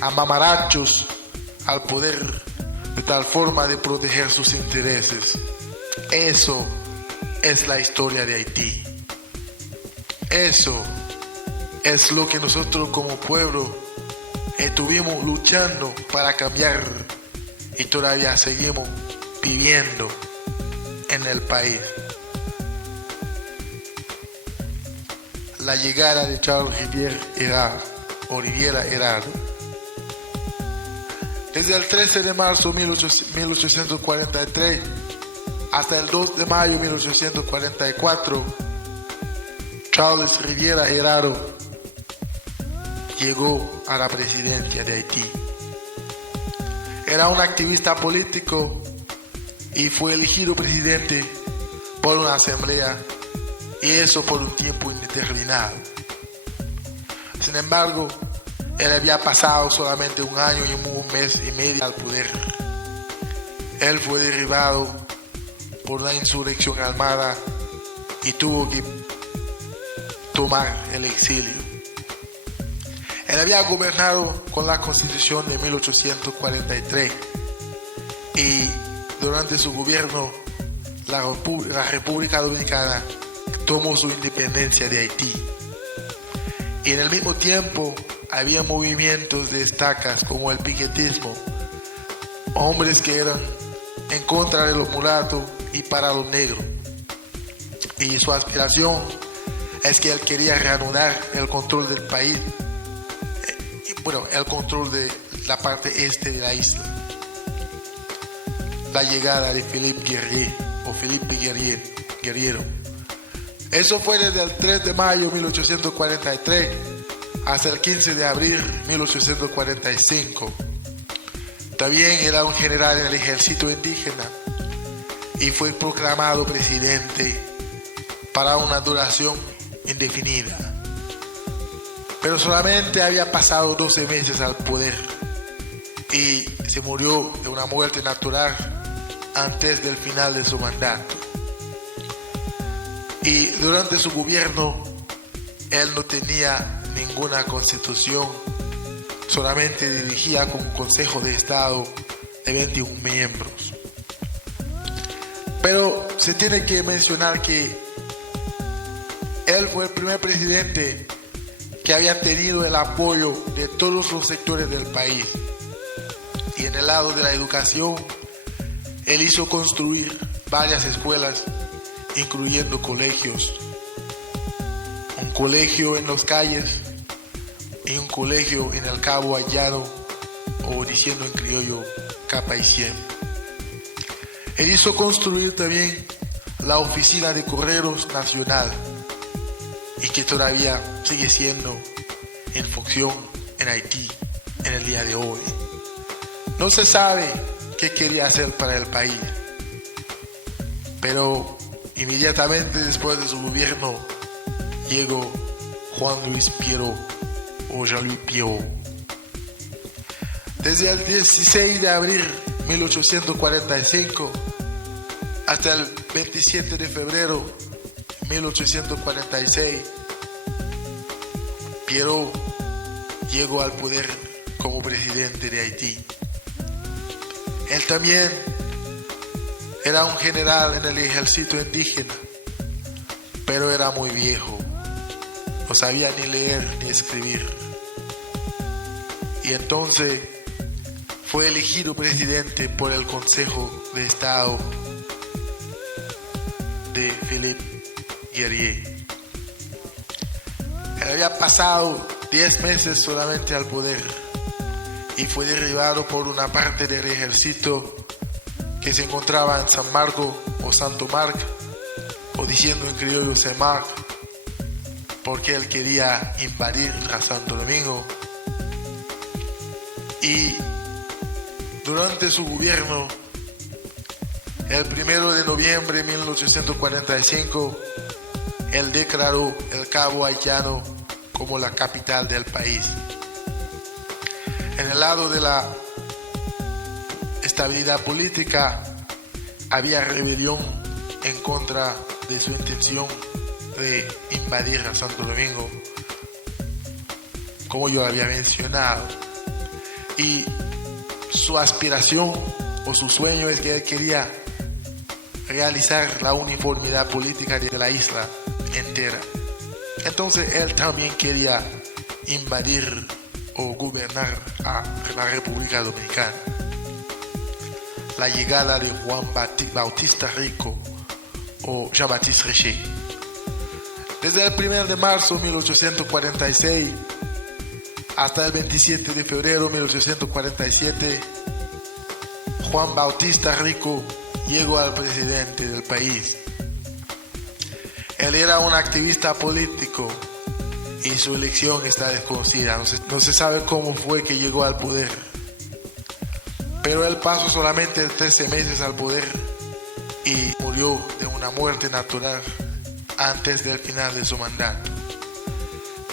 a mamarachos al poder de tal forma de proteger sus intereses. Eso es la historia de Haití. Eso es lo que nosotros como pueblo estuvimos luchando para cambiar, y todavía seguimos viviendo en el país. La llegada de Charles Riviera Herrero. Desde el 13 de marzo de 1843 hasta el 2 de mayo de 1844, Charles Riviera Herrero llegó a la presidencia de Haití. Era un activista político y fue elegido presidente por una asamblea, y eso por un tiempo indeterminado. Sin embargo, él había pasado solamente 1 año y 1 mes y medio al poder. Él fue derribado por la insurrección armada y tuvo que tomar el exilio. Él había gobernado con la Constitución de 1843, y durante su gobierno la República Dominicana tomó su independencia de Haití. Y en el mismo tiempo había movimientos de estacas como el piquetismo, hombres que eran en contra de los mulatos y para los negros. Y su aspiración es que él quería reanudar el control del país, el control de la parte este de la isla. La llegada de Felipe Guerriero. Eso fue desde el 3 de mayo de 1843 hasta el 15 de abril de 1845. También era un general en el ejército indígena y fue proclamado presidente para una duración indefinida. Pero solamente había pasado 12 meses al poder y se murió de una muerte natural antes del final de su mandato. Y durante su gobierno, él no tenía ninguna constitución, solamente dirigía con un Consejo de Estado de 21 miembros. Pero se tiene que mencionar que él fue el primer presidente que había tenido el apoyo de todos los sectores del país. Y en el lado de la educación, él hizo construir varias escuelas, incluyendo colegios. Un colegio en Los Calles y un colegio en el Cabo Haitiano, o diciendo en criollo, Capa y Cien. Él hizo construir también la Oficina de Correos Nacional, y que todavía sigue siendo en función en Haití en el día de hoy. No se sabe qué quería hacer para el país, pero inmediatamente después de su gobierno llegó Juan Luis Pierrot, o Jean-Louis Pierrot. Desde el 16 de abril de 1845 hasta el 27 de febrero de 1846, Pierrot llegó al poder como presidente de Haití. Él también era un general en el ejército indígena, pero era muy viejo, no sabía ni leer ni escribir. Y entonces fue elegido presidente por el Consejo de Estado de Philippe Guerrier. Él había pasado 10 meses solamente al poder y fue derribado por una parte del ejército que se encontraba en San Marco o Santo Marc, o diciendo en criollo Saint-Marc, porque él quería invadir a Santo Domingo. Y durante su gobierno, el 1 de noviembre de 1845, él declaró el Cabo Haitiano como la capital del país. En el lado de la estabilidad política, había rebelión en contra de su intención de invadir a Santo Domingo, como yo había mencionado. Y su aspiración o su sueño es que él quería realizar la uniformidad política de la isla entera. Entonces él también quería invadir o gobernar a la República Dominicana. La llegada de Juan Bautista Rico o Jean-Baptiste Richer. Desde el 1 de marzo de 1846 hasta el 27 de febrero de 1847, Juan Bautista Rico llegó al presidente del país. Él era un activista político y su elección está desconocida. No se sabe cómo fue que llegó al poder. Pero él pasó solamente 13 meses al poder y murió de una muerte natural antes del final de su mandato.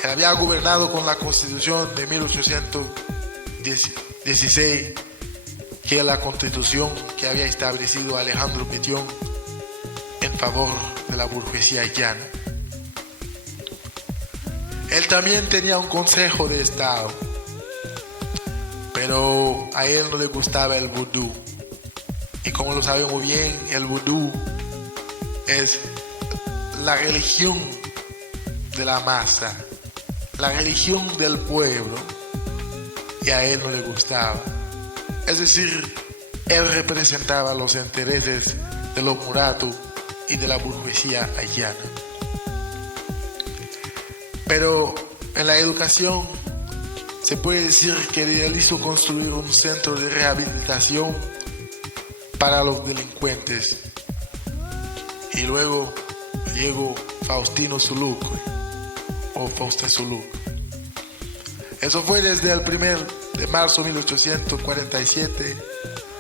Él había gobernado con la Constitución de 1816, que es la Constitución que había establecido Alejandro Pétion en favor de la burguesía haitiana. Él también tenía un Consejo de Estado, pero a él no le gustaba el vudú. Y como lo sabemos bien, el vudú es la religión de la masa, la religión del pueblo, y a él no le gustaba. Es decir, él representaba los intereses de los mulatos y de la burguesía haitiana. Pero en la educación se puede decir que él hizo construir un centro de rehabilitación para los delincuentes. Y luego llegó Faustino Suluk o Faustin Suluk. Eso fue desde el 1 de marzo de 1847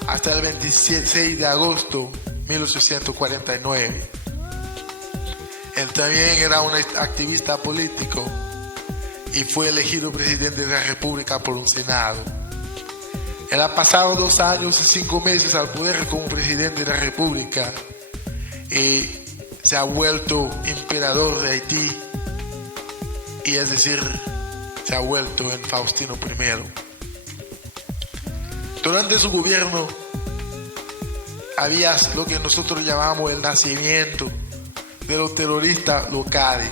hasta el 26 de agosto de 1849. Él también era un activista político y fue elegido presidente de la República por un Senado. Él ha pasado 2 años y 5 meses al poder como presidente de la República y se ha vuelto emperador de Haití, y es decir, se ha vuelto en Faustino I. Durante su gobierno había lo que nosotros llamamos el nacimiento de los terroristas locales,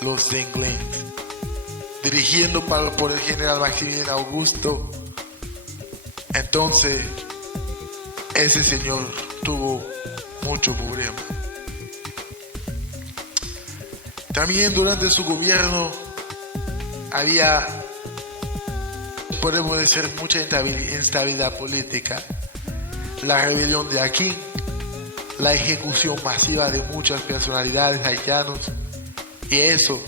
los Zenglens, dirigiendo por el general Maximiliano Augusto. Entonces, ese señor tuvo mucho problema. También durante su gobierno había, podemos decir, mucha instabilidad política. La rebelión de Aquín, la ejecución masiva de muchas personalidades haitianas, y eso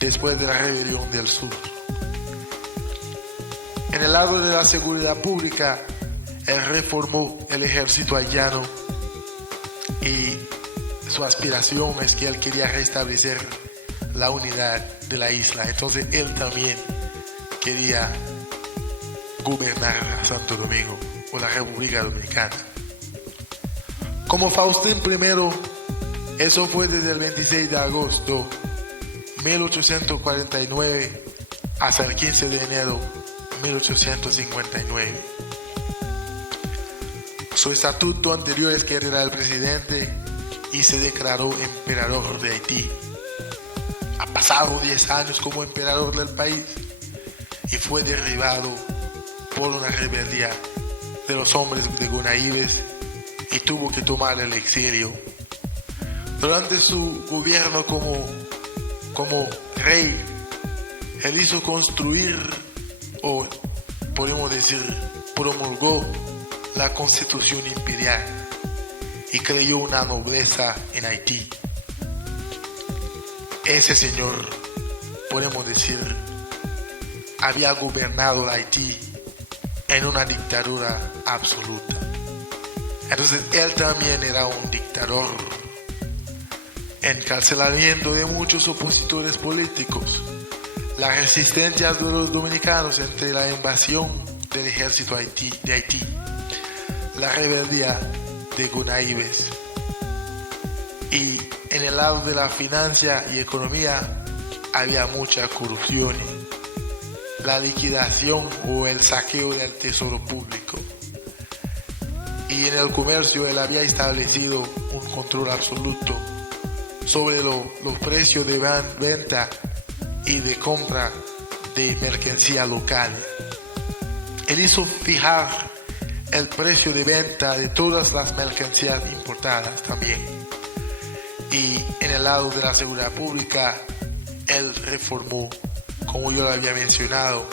después de la rebelión del sur. En el lado de la seguridad pública, él reformó el ejército haitiano y su aspiración es que él quería restablecer la unidad de la isla. Entonces él también quería gobernar a Santo Domingo o la República Dominicana. Como Faustín I, eso fue desde el 26 de agosto de 1849 hasta el 15 de enero de 1859. Su estatuto anterior es que él era el presidente y se declaró emperador de Haití. Ha pasado 10 años como emperador del país y fue derribado por una rebeldía de los hombres de Gonaïves y tuvo que tomar el exilio. Durante su gobierno como rey, él hizo construir, o podemos decir, promulgó la Constitución Imperial y creó una nobleza en Haití. Ese señor, podemos decir, había gobernado Haití en una dictadura absoluta. Entonces él también era un dictador. Encarcelamiento de muchos opositores políticos, la resistencia de los dominicanos entre la invasión del ejército de Haití, la rebeldía de Gonaïves. Y en el lado de la financia y economía había mucha corrupción, la liquidación o el saqueo del tesoro público. Y en el comercio él había establecido un control absoluto sobre los precios de venta y de compra de mercancía local. Él hizo fijar el precio de venta de todas las mercancías importadas también. Y en el lado de la seguridad pública, él reformó, como yo lo había mencionado,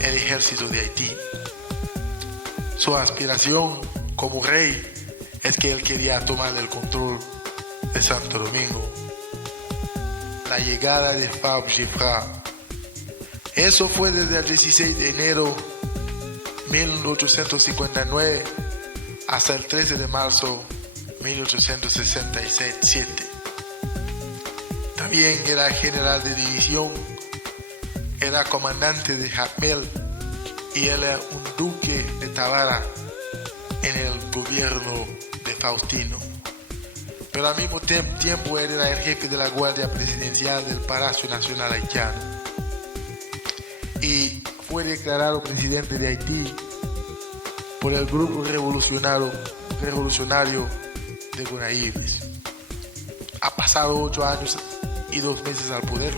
el ejército de Haití. Su aspiración como rey es que él quería tomar el control de Santo Domingo. La llegada de Fab Gifra. Eso fue desde el 16 de enero de 1859 hasta el 13 de marzo de 1867. También era general de división, era comandante de Jacmel y era un duque de Tábara en el gobierno de Faustino. Pero al mismo tiempo él era el jefe de la Guardia Presidencial del Palacio Nacional Haitiano y fue declarado presidente de Haití por el grupo revolucionario de Gonaïves. Ha pasado 8 años y 2 meses al poder.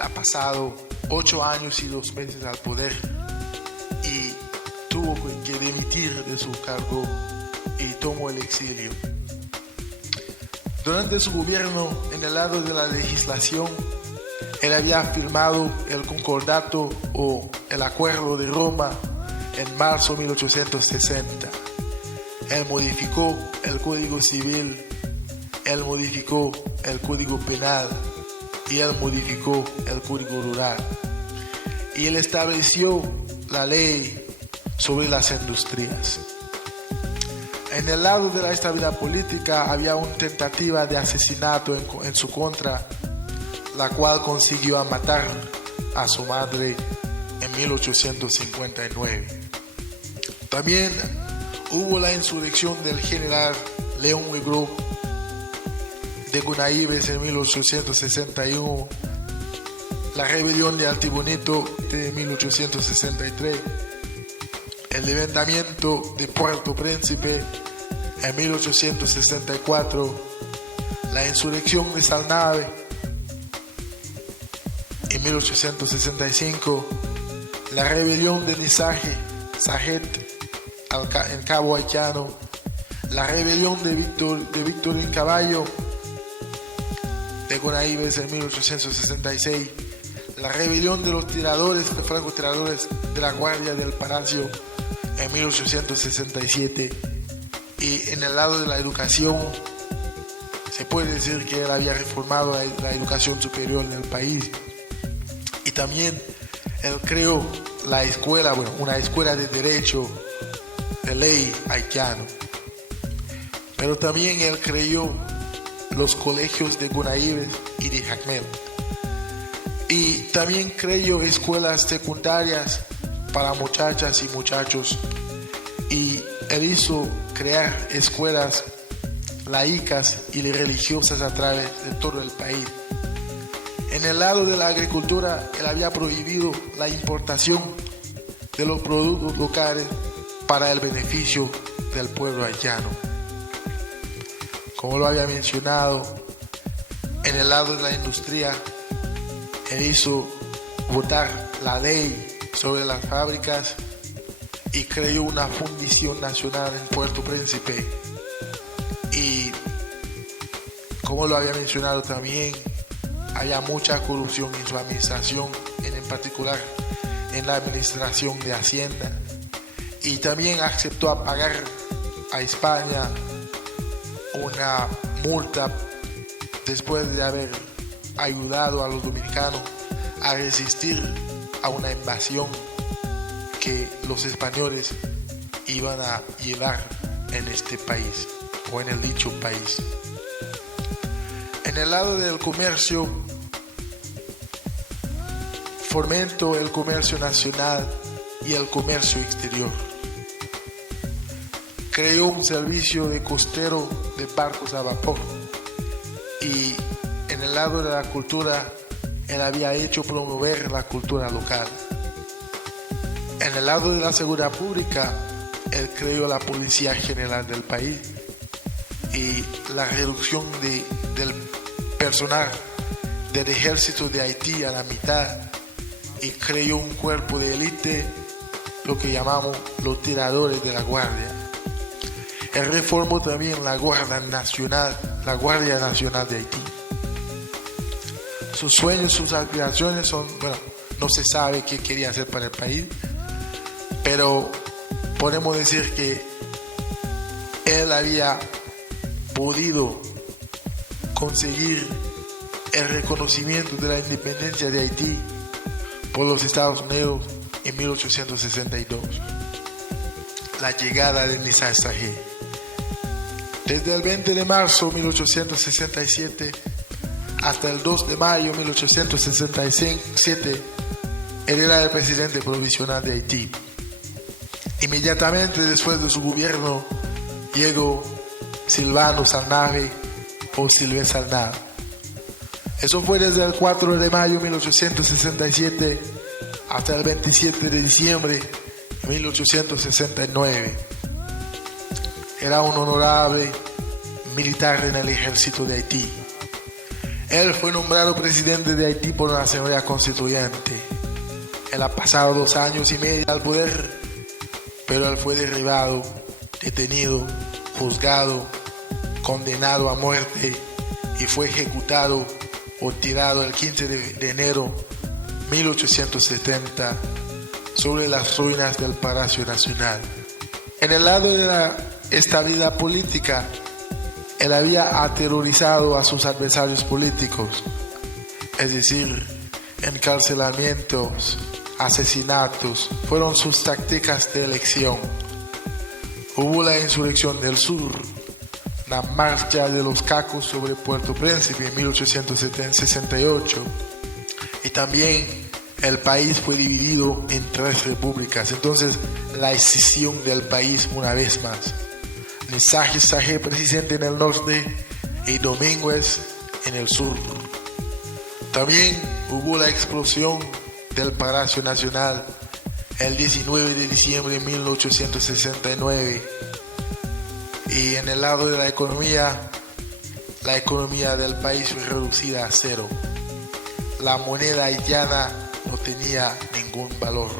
Ha pasado 8 años y 2 meses al poder y tuvo que dimitir de su cargo y tomó el exilio. Durante su gobierno, en el lado de la legislación, él había firmado el concordato o el acuerdo de Roma en marzo de 1860. Él modificó el Código Civil, él modificó el Código Penal y él modificó el Código Rural. y él estableció la ley sobre las industrias. En el lado de la estabilidad política había una tentativa de asesinato en su contra, la cual consiguió matar a su madre en 1859. También hubo la insurrección del general León Legros de Gunaíves en 1861, la rebelión de Altibonito de 1863, el levantamiento de Puerto Príncipe en 1864, la insurrección de Salnave en 1865, la rebelión de Sajet en Cabo Haitiano, la rebelión de Victorín Caballo de Gunaíves en 1866, la rebelión de los francotiradores de la Guardia del Palacio en 1867. Y en el lado de la educación, se puede decir que él había reformado la educación superior del país. Y también él creó la escuela, una escuela de derecho de ley haitiano. Pero también él creó los colegios de Gunaíves y de Jacmel. Y también creó escuelas secundarias para muchachas y muchachos. Y él hizo crear escuelas laicas y religiosas a través de todo el país. En el lado de la agricultura, él había prohibido la importación de los productos locales para el beneficio del pueblo haitiano. Como lo había mencionado, en el lado de la industria, él hizo votar la ley sobre las fábricas y creó una fundición nacional en Puerto Príncipe. Y como lo había mencionado también, había mucha corrupción en su administración, en particular en la administración de Hacienda. Y también aceptó a pagar a España una multa después de haber ayudado a los dominicanos a resistir a una invasión que los españoles iban a llevar en este país o en el dicho país. En el lado del comercio, fomentó el comercio nacional y el comercio exterior. Creó un servicio de costero de barcos a vapor. Y en el lado de la cultura, él había hecho promover la cultura local. En el lado de la seguridad pública, él creó la Policía General del país y la reducción del personal del ejército de Haití a la mitad, y creó un cuerpo de élite, lo que llamamos los tiradores de la guardia. Él reformó también la Guardia Nacional de Haití. Sus sueños, sus aspiraciones son, no se sabe qué quería hacer para el país, pero podemos decir que él había podido conseguir el reconocimiento de la independencia de Haití por los Estados Unidos en 1862. La llegada de Nizar Sarraj. Desde el 20 de marzo de 1867 hasta el 2 de mayo de 1867, él era el presidente provisional de Haití. Inmediatamente después de su gobierno llegó Silvano Salnave o Silvé Salnave. Eso fue desde el 4 de mayo de 1867 hasta el 27 de diciembre de 1869. Era un honorable militar en el ejército de Haití. Él fue nombrado presidente de Haití por una asamblea constituyente. Él ha pasado 2 años y medio al poder, pero él fue derribado, detenido, juzgado, condenado a muerte y fue ejecutado o tirado el 15 de enero de 1870 sobre las ruinas del Palacio Nacional. En el lado de la estabilidad política, él había aterrorizado a sus adversarios políticos, es decir, encarcelamientos, asesinatos fueron sus tácticas de elección. Hubo la insurrección del sur, la marcha de los cacos sobre Puerto Príncipe en 1868, y también el país fue dividido en 3 repúblicas. Entonces, la escisión del país una vez más. Nisájer Sáenz presidente en el norte y Domínguez en el sur. También hubo la explosión del Palacio Nacional el 19 de diciembre de 1869. Y en el lado de la economía del país fue reducida a 0. La moneda haitiana no tenía ningún valor.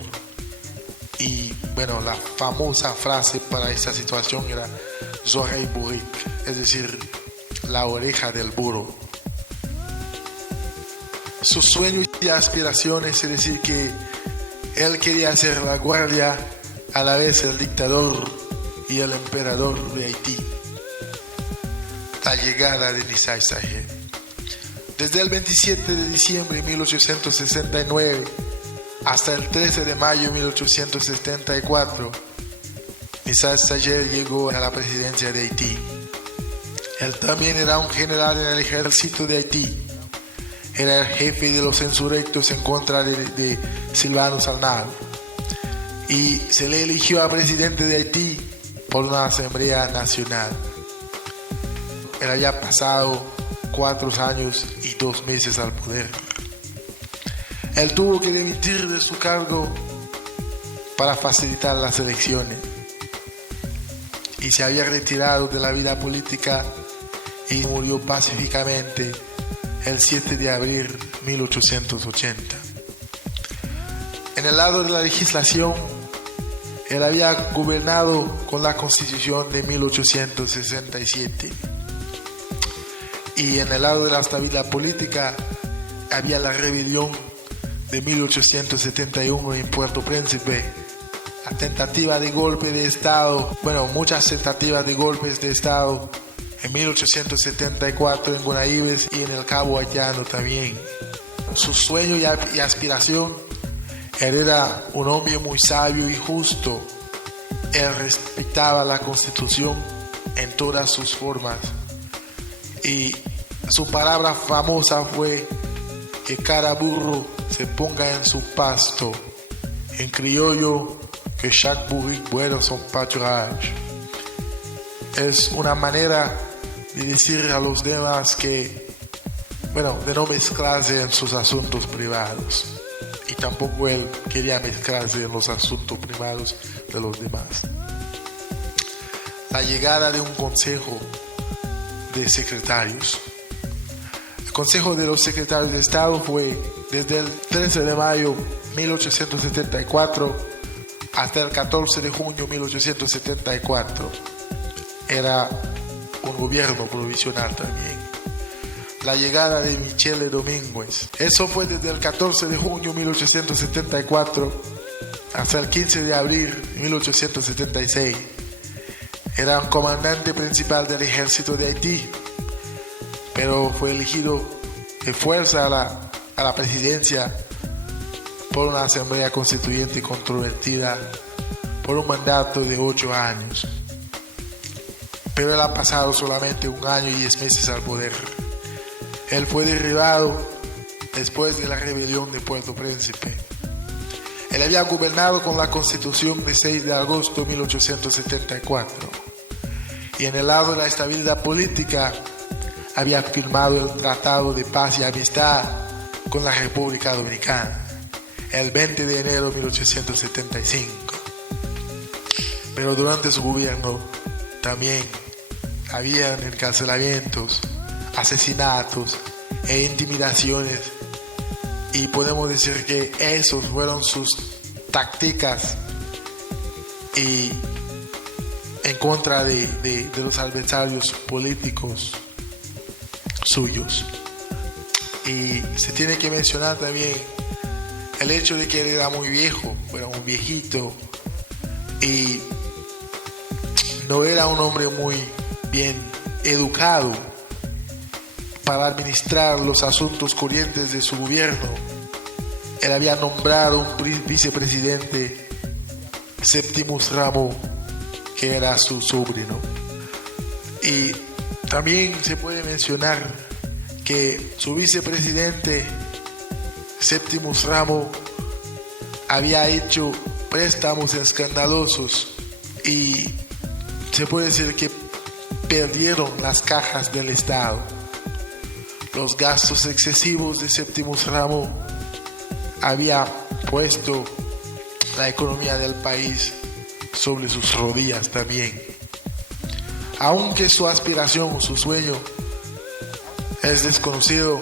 Y bueno, la famosa frase para esta situación era Zorey Burik, es decir, la oreja del burro. Sus sueños y aspiraciones, es decir, que él quería ser la guardia, a la vez el dictador y el emperador de Haití. La llegada de Nisájer Sáenz. Desde el 27 de diciembre de 1869 hasta el 13 de mayo de 1874, Nisájer Sáenz llegó a la presidencia de Haití. Él también era un general en el ejército de Haití. Era el jefe de los insurrectos en contra de Silvano Salnado. Y se le eligió a presidente de Haití por una asamblea nacional. Él había pasado 4 años y 2 meses al poder. Él tuvo que dimitir de su cargo para facilitar las elecciones. Y se había retirado de la vida política y murió pacíficamente el 7 de abril de 1880. En el lado de la legislación, él había gobernado con la Constitución de 1867. Y en el lado de la estabilidad política, había la rebelión de 1871 en Puerto Príncipe, la tentativa de golpe de Estado, muchas tentativas de golpes de Estado, en 1874 en Gonaíves y en el Cabo Haitiano también. Su sueño y aspiración, él era un hombre muy sabio y justo. Él respetaba la Constitución en todas sus formas. Y su palabra famosa fue que cada burro se ponga en su pasto. En criollo, que chaque bourrique bueno son pâturage. Es una manera de decir a los demás que, de no mezclarse en sus asuntos privados. Y tampoco él quería mezclarse en los asuntos privados de los demás. La llegada de un consejo de secretarios. El Consejo de los Secretarios de Estado fue desde el 13 de mayo de 1874 hasta el 14 de junio de 1874. Era un gobierno provisional también. La llegada de Michele Domínguez. Eso fue desde el 14 de junio de 1874 hasta el 15 de abril de 1876. Era un comandante principal del ejército de Haití, pero fue elegido de fuerza a la presidencia por una asamblea constituyente controvertida por un mandato de 8 años. Pero él ha pasado solamente 1 año y 10 meses al poder. Él fue derribado después de la rebelión de Puerto Príncipe. Él había gobernado con la Constitución de 6 de agosto de 1874. Y en el lado de la estabilidad política, había firmado el Tratado de Paz y Amistad con la República Dominicana el 20 de enero de 1875. Pero durante su gobierno también habían encarcelamientos, asesinatos e intimidaciones, y podemos decir que esos fueron sus tácticas y en contra de los adversarios políticos suyos. Y se tiene que mencionar también el hecho de que él era muy viejo, era un viejito, y no era un hombre muy bien educado para administrar los asuntos corrientes de su gobierno. él había nombrado un vicepresidente, Septimus Ramo, que era su sobrino. Y también se puede mencionar que su vicepresidente, Septimus Ramo, había hecho préstamos escandalosos y se puede decir que perdieron las cajas del Estado. Los gastos excesivos de Septimus Ramo había puesto la economía del país sobre sus rodillas también. Aunque su aspiración, su sueño es desconocido,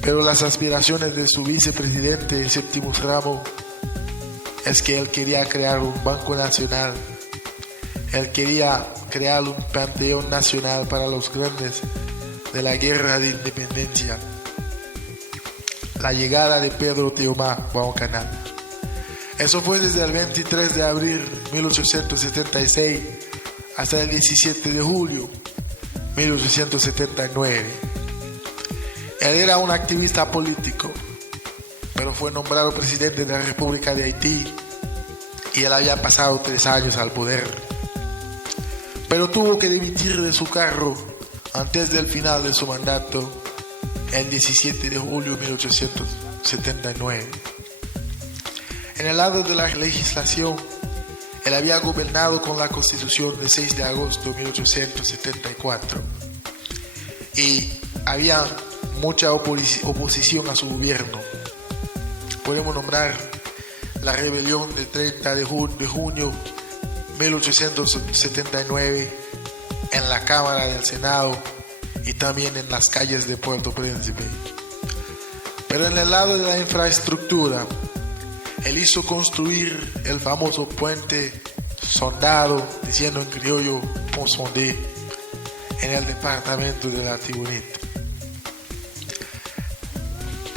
pero las aspiraciones de su vicepresidente Septimus Ramo es que él quería crear un banco nacional. Él quería crear un panteón nacional para los grandes de la guerra de independencia. La llegada de Pedro Teomá Guadalcanal. Eso fue desde el 23 de abril de 1876 hasta el 17 de julio de 1879. Él era un activista político, pero fue nombrado presidente de la República de Haití y él había pasado 3 años al poder. Pero tuvo que dimitir de su cargo antes del final de su mandato, el 17 de julio de 1879. En el lado de la legislación, él había gobernado con la Constitución del 6 de agosto de 1874 y había mucha oposición a su gobierno. Podemos nombrar la rebelión del 30 de junio de 1879 en la Cámara del Senado y también en las calles de Puerto Príncipe. Pero en el lado de la infraestructura, él hizo construir el famoso puente Soldado, diciendo en criollo Pont Sondé, en el departamento de la Tibonite.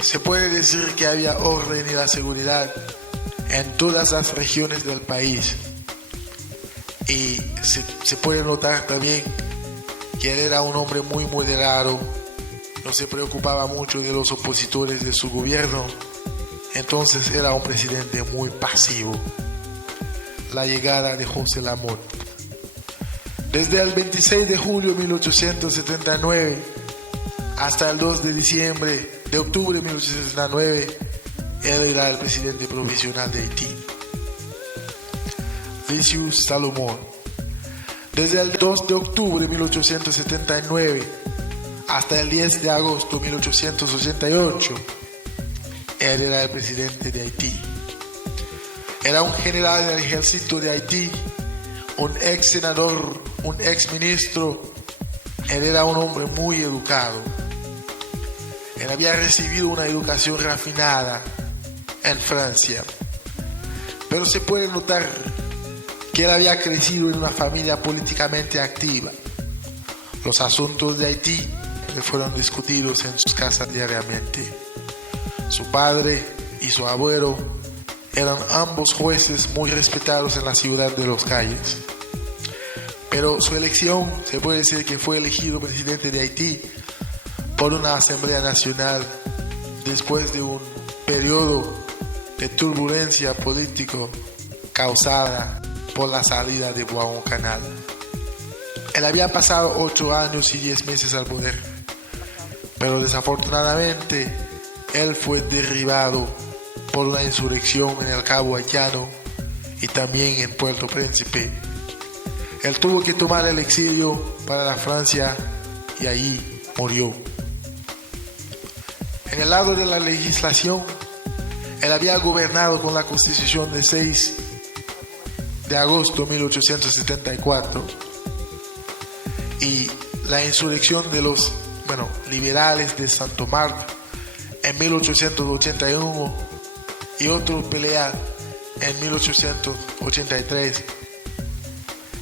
Se puede decir que había orden y la seguridad en todas las regiones del país. Y se puede notar también que él era un hombre muy moderado, no se preocupaba mucho de los opositores de su gobierno, entonces era un presidente muy pasivo. La llegada de José Lamothe. Desde el 26 de julio de 1879 hasta el 2 de octubre de 1879, él era el presidente provisional de Haití. Lucius Salomón. Desde el 2 de octubre de 1879 hasta el 10 de agosto de 1888, él era el presidente de Haití. Era un general del ejército de Haití, un ex senador, un ex ministro. Él era un hombre muy educado. Él había recibido una educación refinada en Francia, pero se puede notar que él había crecido en una familia políticamente activa. Los asuntos de Haití le fueron discutidos en sus casas diariamente. Su padre y su abuelo eran ambos jueces muy respetados en la ciudad de Los Cayes. Pero su elección, se puede decir que fue elegido presidente de Haití por una Asamblea Nacional después de un periodo de turbulencia político causada por la salida de Guadalcanal. Él había pasado 8 años y 10 meses al poder, pero desafortunadamente él fue derribado por una insurrección en el Cabo Haitiano y también en Puerto Príncipe. Él tuvo que tomar el exilio para la Francia y ahí murió. En el lado de la legislación, él había gobernado con la Constitución del 6 de agosto de 1874 y la insurrección de los liberales de Santo Marco en 1881 y otra pelea en 1883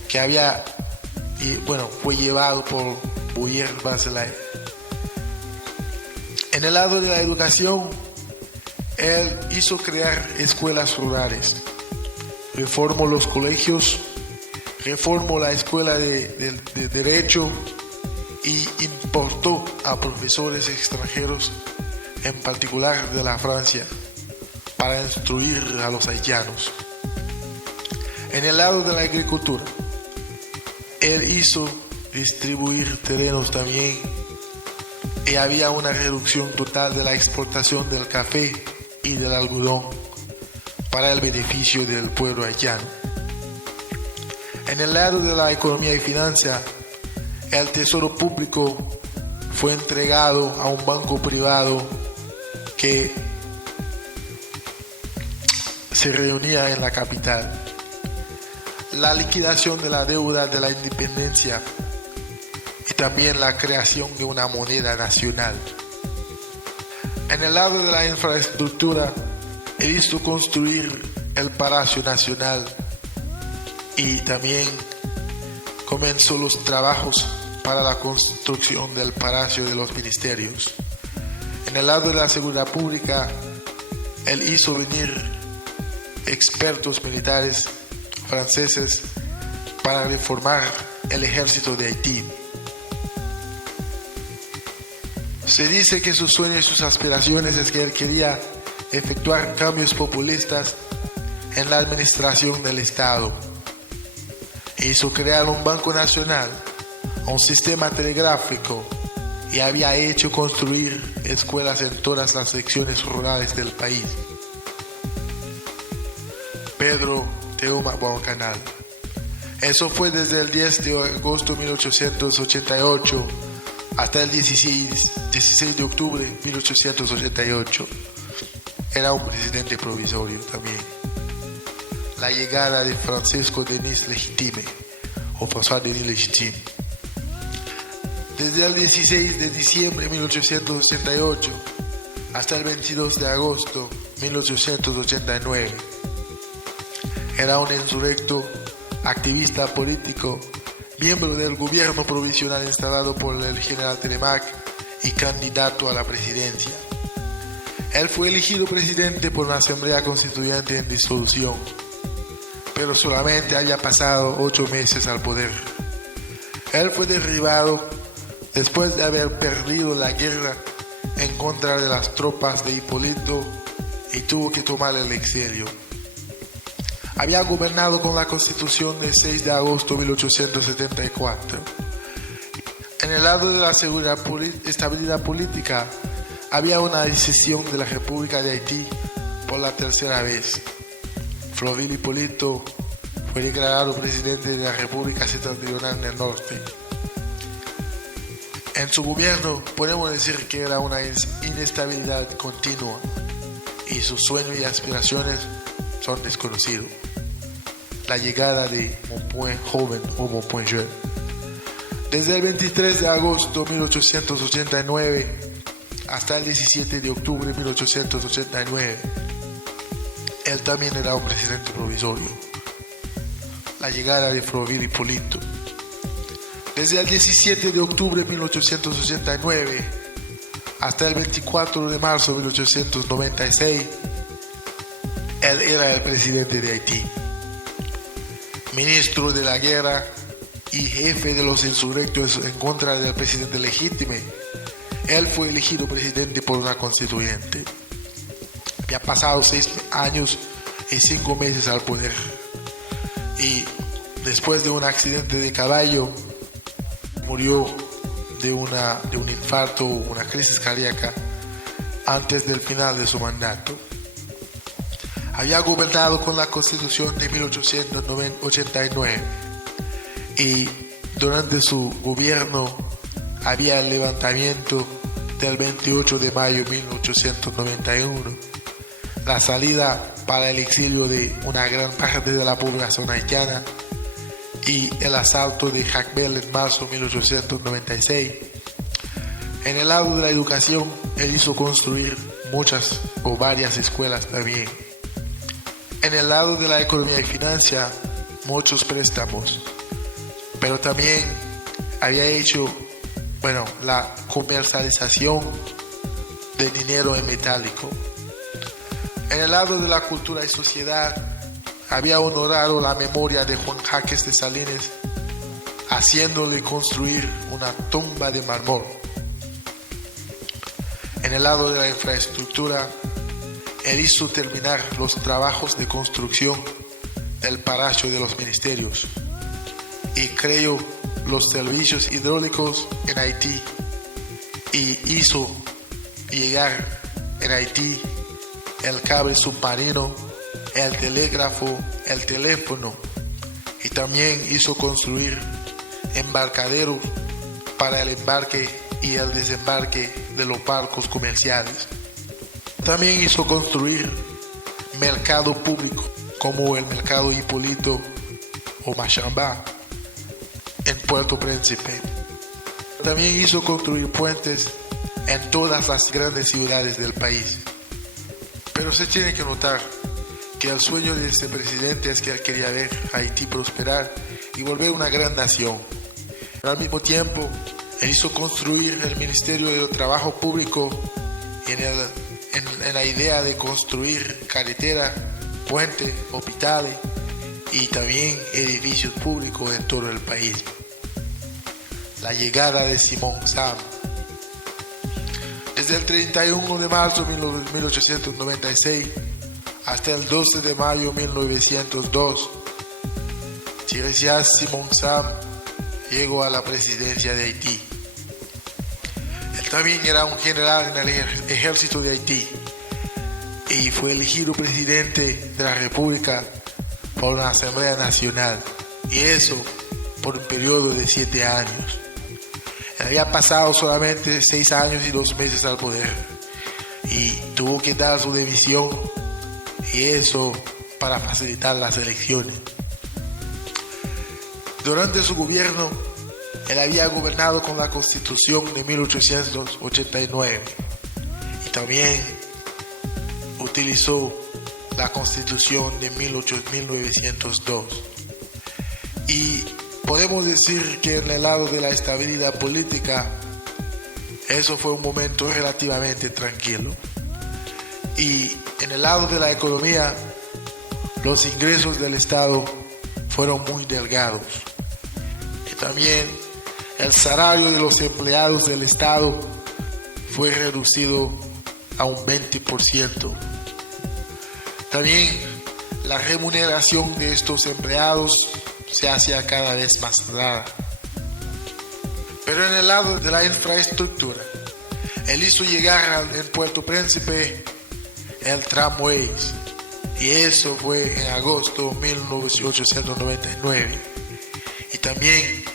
que fue llevado por Boyer Baselay. En el lado de la educación, él hizo crear escuelas rurales, reformó los colegios, reformó la escuela de Derecho y importó a profesores extranjeros, en particular de la Francia. para instruir a los haitianos. En el lado de la agricultura, él hizo distribuir terrenos también y había una reducción total de la exportación del café y del algodón para el beneficio del pueblo haitiano. En el lado de la economía y finanzas, el tesoro público fue entregado a un banco privado que se reunía en la capital. La liquidación de la deuda de la independencia y también la creación de una moneda nacional. En el lado de la infraestructura, he visto construir el Palacio Nacional y también comenzó los trabajos para la construcción del Palacio de los Ministerios. En el lado de la seguridad pública, él hizo venir expertos militares franceses para reformar el ejército de Haití. Se dice que sus sueños y sus aspiraciones es que él quería efectuar cambios populistas en la administración del Estado. Hizo crear un banco nacional, un sistema telegráfico y había hecho construir escuelas en todas las secciones rurales del país. Pedro Teuma Boacanal. Eso fue desde el 10 de agosto de 1888 hasta el 16 de octubre de 1888. Era un presidente provisorio también. La llegada de Francisco Denis Legitime, o François Denis Legitime. Desde el 16 de diciembre de 1888 hasta el 22 de agosto de 1889. Era un insurrecto, activista político, miembro del gobierno provisional instalado por el general Telemaque y candidato a la presidencia. Él fue elegido presidente por una asamblea constituyente en disolución, pero solamente había pasado 8 meses al poder. Él fue derribado después de haber perdido la guerra en contra de las tropas de Hipólito y tuvo que tomar el exilio. Había gobernado con la Constitución del 6 de agosto de 1874. En el lado de la estabilidad política, había una decisión de la República de Haití por la tercera vez. Florvil Hipólito fue declarado presidente de la República Septentrional del Norte. En su gobierno podemos decir que era una inestabilidad continua y sus sueños y aspiraciones son desconocidos. La llegada de Bonpoint joven o Bonpoint jeune. Desde el 23 de agosto de 1889 hasta el 17 de octubre de 1889, él también era un presidente provisorio. La llegada de Florvil Hipólito. Desde el 17 de octubre de 1889 hasta el 24 de marzo de 1896, él era el presidente de Haití, ministro de la guerra y jefe de los insurrectos en contra del presidente legítimo. Él fue elegido presidente por una constituyente. Ya pasado 6 años y 5 meses al poder. Y después de un accidente de caballo, murió de un infarto, una crisis cardíaca, antes del final de su mandato. Había gobernado con la Constitución de 1889 y durante su gobierno había el levantamiento del 28 de mayo de 1891, la salida para el exilio de una gran parte de la población haitiana y el asalto de Jacmel en marzo de 1896. En el lado de la educación, él hizo construir muchas o varias escuelas también. En el lado de la economía y finanzas, muchos préstamos, pero también había hecho, la comercialización de dinero en metálico. En el lado de la cultura y sociedad, había honorado la memoria de Juan Jaques de Salines, haciéndole construir una tumba de mármol. En el lado de la infraestructura, él hizo terminar los trabajos de construcción del Palacio de los Ministerios y creó los servicios hidráulicos en Haití y hizo llegar en Haití el cable submarino, el telégrafo, el teléfono, y también hizo construir embarcaderos para el embarque y el desembarque de los barcos comerciales. También hizo construir mercado público como el mercado Hipólito o Machambá en Puerto Príncipe. También hizo construir puentes en todas las grandes ciudades del país. Pero se tiene que notar que el sueño de este presidente es que él quería ver a Haití prosperar y volver una gran nación. Pero al mismo tiempo, él hizo construir el Ministerio de Trabajo Público en la idea de construir carretera, puentes, hospitales y también edificios públicos en todo el país. La llegada de Simón Sam. Desde el 31 de marzo de 1896 hasta el 12 de mayo de 1902, Tiresias Simón Sam llegó a la presidencia de Haití. Él también era un general en el ejército de Haití y fue elegido presidente de la República por una Asamblea Nacional, y eso por un periodo de 7 años. Él había pasado solamente 6 años y 2 meses al poder y tuvo que dar su dimisión, y eso para facilitar las elecciones. Durante su gobierno, él había gobernado con la Constitución de 1889 y también utilizó la Constitución de 1902. Y podemos decir que en el lado de la estabilidad política, eso fue un momento relativamente tranquilo. Y en el lado de la economía, los ingresos del Estado fueron muy delgados. Y también el salario de los empleados del Estado fue reducido a un 20%. También la remuneración de estos empleados se hacía cada vez más rara. Pero en el lado de la infraestructura, él hizo llegar en Puerto Príncipe el tramways, y eso fue en agosto de 1899. Y también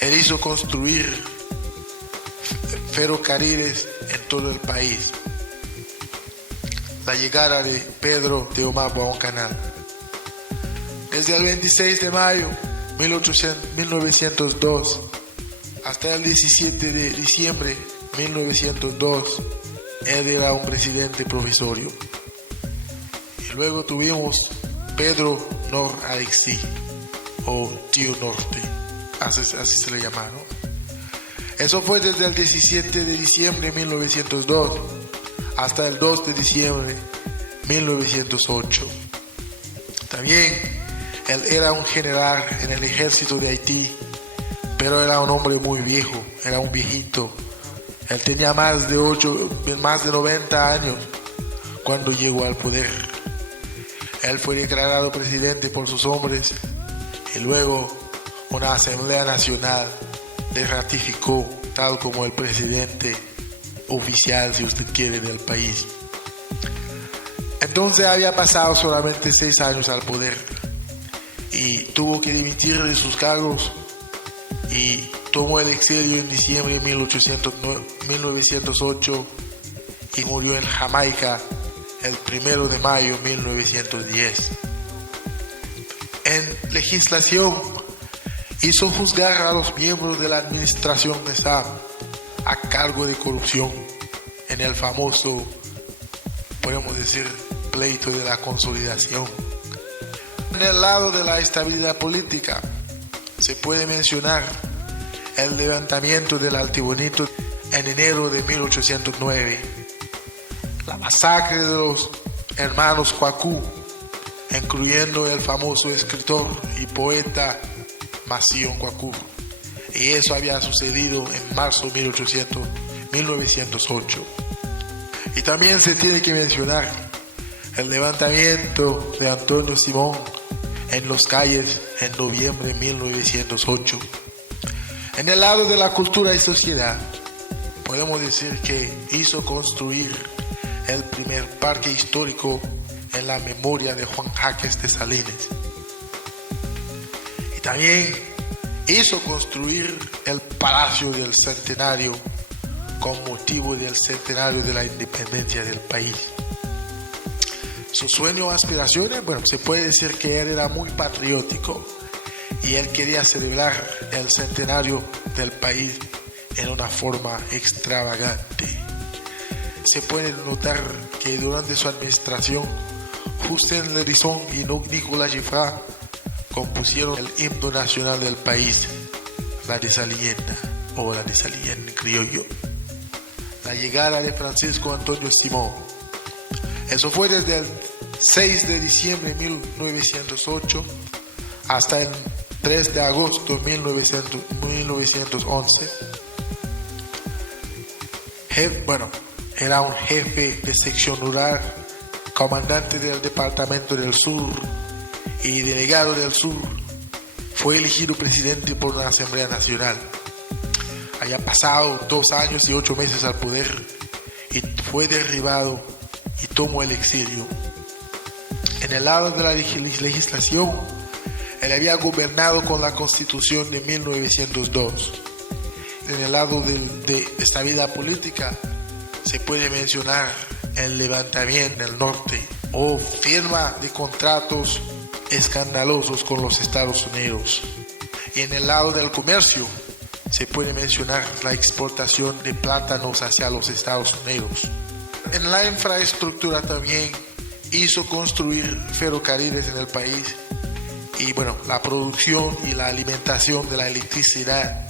él hizo construir ferrocarriles en todo el país. La llegada de Pedro de Omagua a un canal. Desde el 26 de mayo de 1902 hasta el 17 de diciembre de 1902, él era un presidente provisorio. Y luego tuvimos Pedro Nor Alexí, o Tío Norte, así se le llama, ¿no? Eso fue desde el 17 de diciembre de 1902 hasta el 2 de diciembre de 1908. También él era un general en el ejército de Haití, pero era un hombre muy viejo, era un viejito. Él tenía más de 90 años cuando llegó al poder. Él fue declarado presidente por sus hombres y luego una Asamblea Nacional le ratificó tal como el presidente oficial, si usted quiere, del país. Entonces había pasado solamente 6 años al poder y tuvo que dimitir de sus cargos y tomó el exilio en diciembre de 1908 y murió en Jamaica el 1 de mayo de 1910. En legislación hizo juzgar a los miembros de la administración de Sam a cargo de corrupción en el famoso, podemos decir, pleito de la consolidación. En el lado de la estabilidad política se puede mencionar el levantamiento del Altibonito en enero de 1809, la masacre de los hermanos Coacú, incluyendo el famoso escritor y poeta Macío Coacú, y eso había sucedido en marzo de 1908. Y también se tiene que mencionar el levantamiento de Antonio Simón en las calles en noviembre de 1908. En el lado de la cultura y sociedad, podemos decir que hizo construir el primer parque histórico en la memoria de Juan Jaques de Salinas. Y también hizo construir el Palacio del Centenario con motivo del centenario de la independencia del país. Sus sueños o aspiraciones, bueno, se puede decir que él era muy patriótico y él quería celebrar el centenario del país en una forma extravagante. Se puede notar que durante su administración, Justin Lerizón y Nicolas Giffard compusieron el himno nacional del país, la Desaliena o la Desaliena en criollo. La llegada de Francisco Antonio Simón. Eso fue desde el 6 de diciembre de 1908 hasta el 3 de agosto de 1911. Era un jefe de sección rural, comandante del Departamento del Sur y delegado del Sur. Fue elegido presidente por una Asamblea Nacional. Había pasado 2 años y 8 meses al poder y fue derribado y tomó el exilio. En el lado de la legislación, él había gobernado con la Constitución de 1902. En el lado de esta vida política, se puede mencionar el levantamiento en el norte o firma de contratos escandalosos con los Estados Unidos. Y en el lado del comercio, se puede mencionar la exportación de plátanos hacia los Estados Unidos. En la infraestructura también hizo construir ferrocarriles en el país y la producción y la alimentación de la electricidad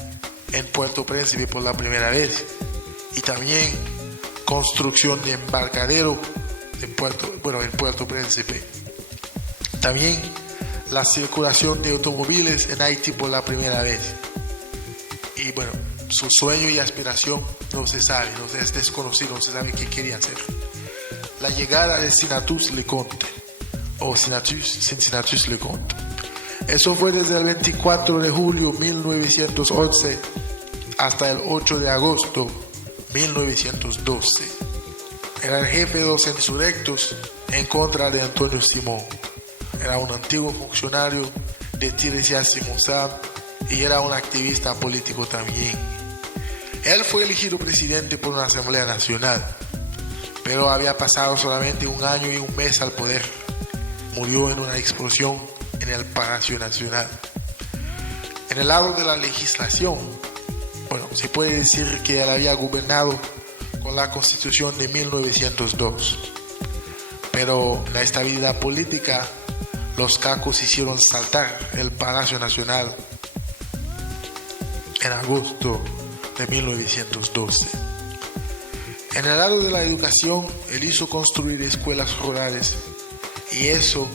en Puerto Príncipe por la primera vez, y también construcción de embarcadero en Puerto Príncipe. También la circulación de automóviles en Haití por la primera vez. Y su sueño y aspiración no se sabe, es desconocido, no se sabe qué quería hacer. La llegada de Senatus Leconte o Senatus Leconte. Eso fue desde el 24 de julio de 1911 hasta el 8 de agosto de 1912. Era el jefe de los insurrectos en contra de Antonio Simón. Era un antiguo funcionario de Tiresias Simonsam y era un activista político también. Él fue elegido presidente por una Asamblea Nacional, pero había pasado solamente 1 año y 1 mes al poder. Murió en una explosión en el Palacio Nacional. En el lado de la legislación, se puede decir que él había gobernado con la Constitución de 1902, pero en la estabilidad política, los cacos hicieron saltar el Palacio Nacional en agosto de 1912. En el lado de la educación, él hizo construir escuelas rurales, y eso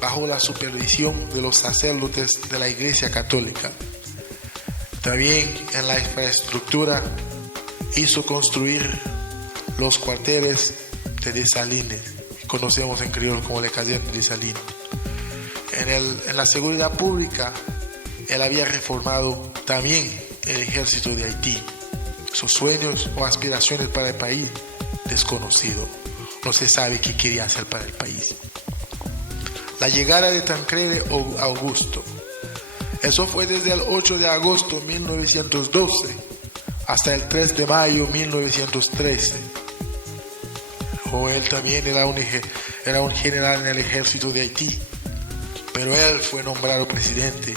bajo la supervisión de los sacerdotes de la Iglesia Católica. También en la infraestructura hizo construir los cuarteles de Dessalines, que conocemos en criollo como la Caserne de Dessalines. En la seguridad pública, él había reformado también el ejército de Haití. Sus sueños o aspiraciones para el país, desconocido. No se sabe qué quería hacer para el país. La llegada de Tancredi Augusto. Eso fue desde el 8 de agosto de 1912 hasta el 3 de mayo de 1913. Él también era un general en el ejército de Haití, pero él fue nombrado presidente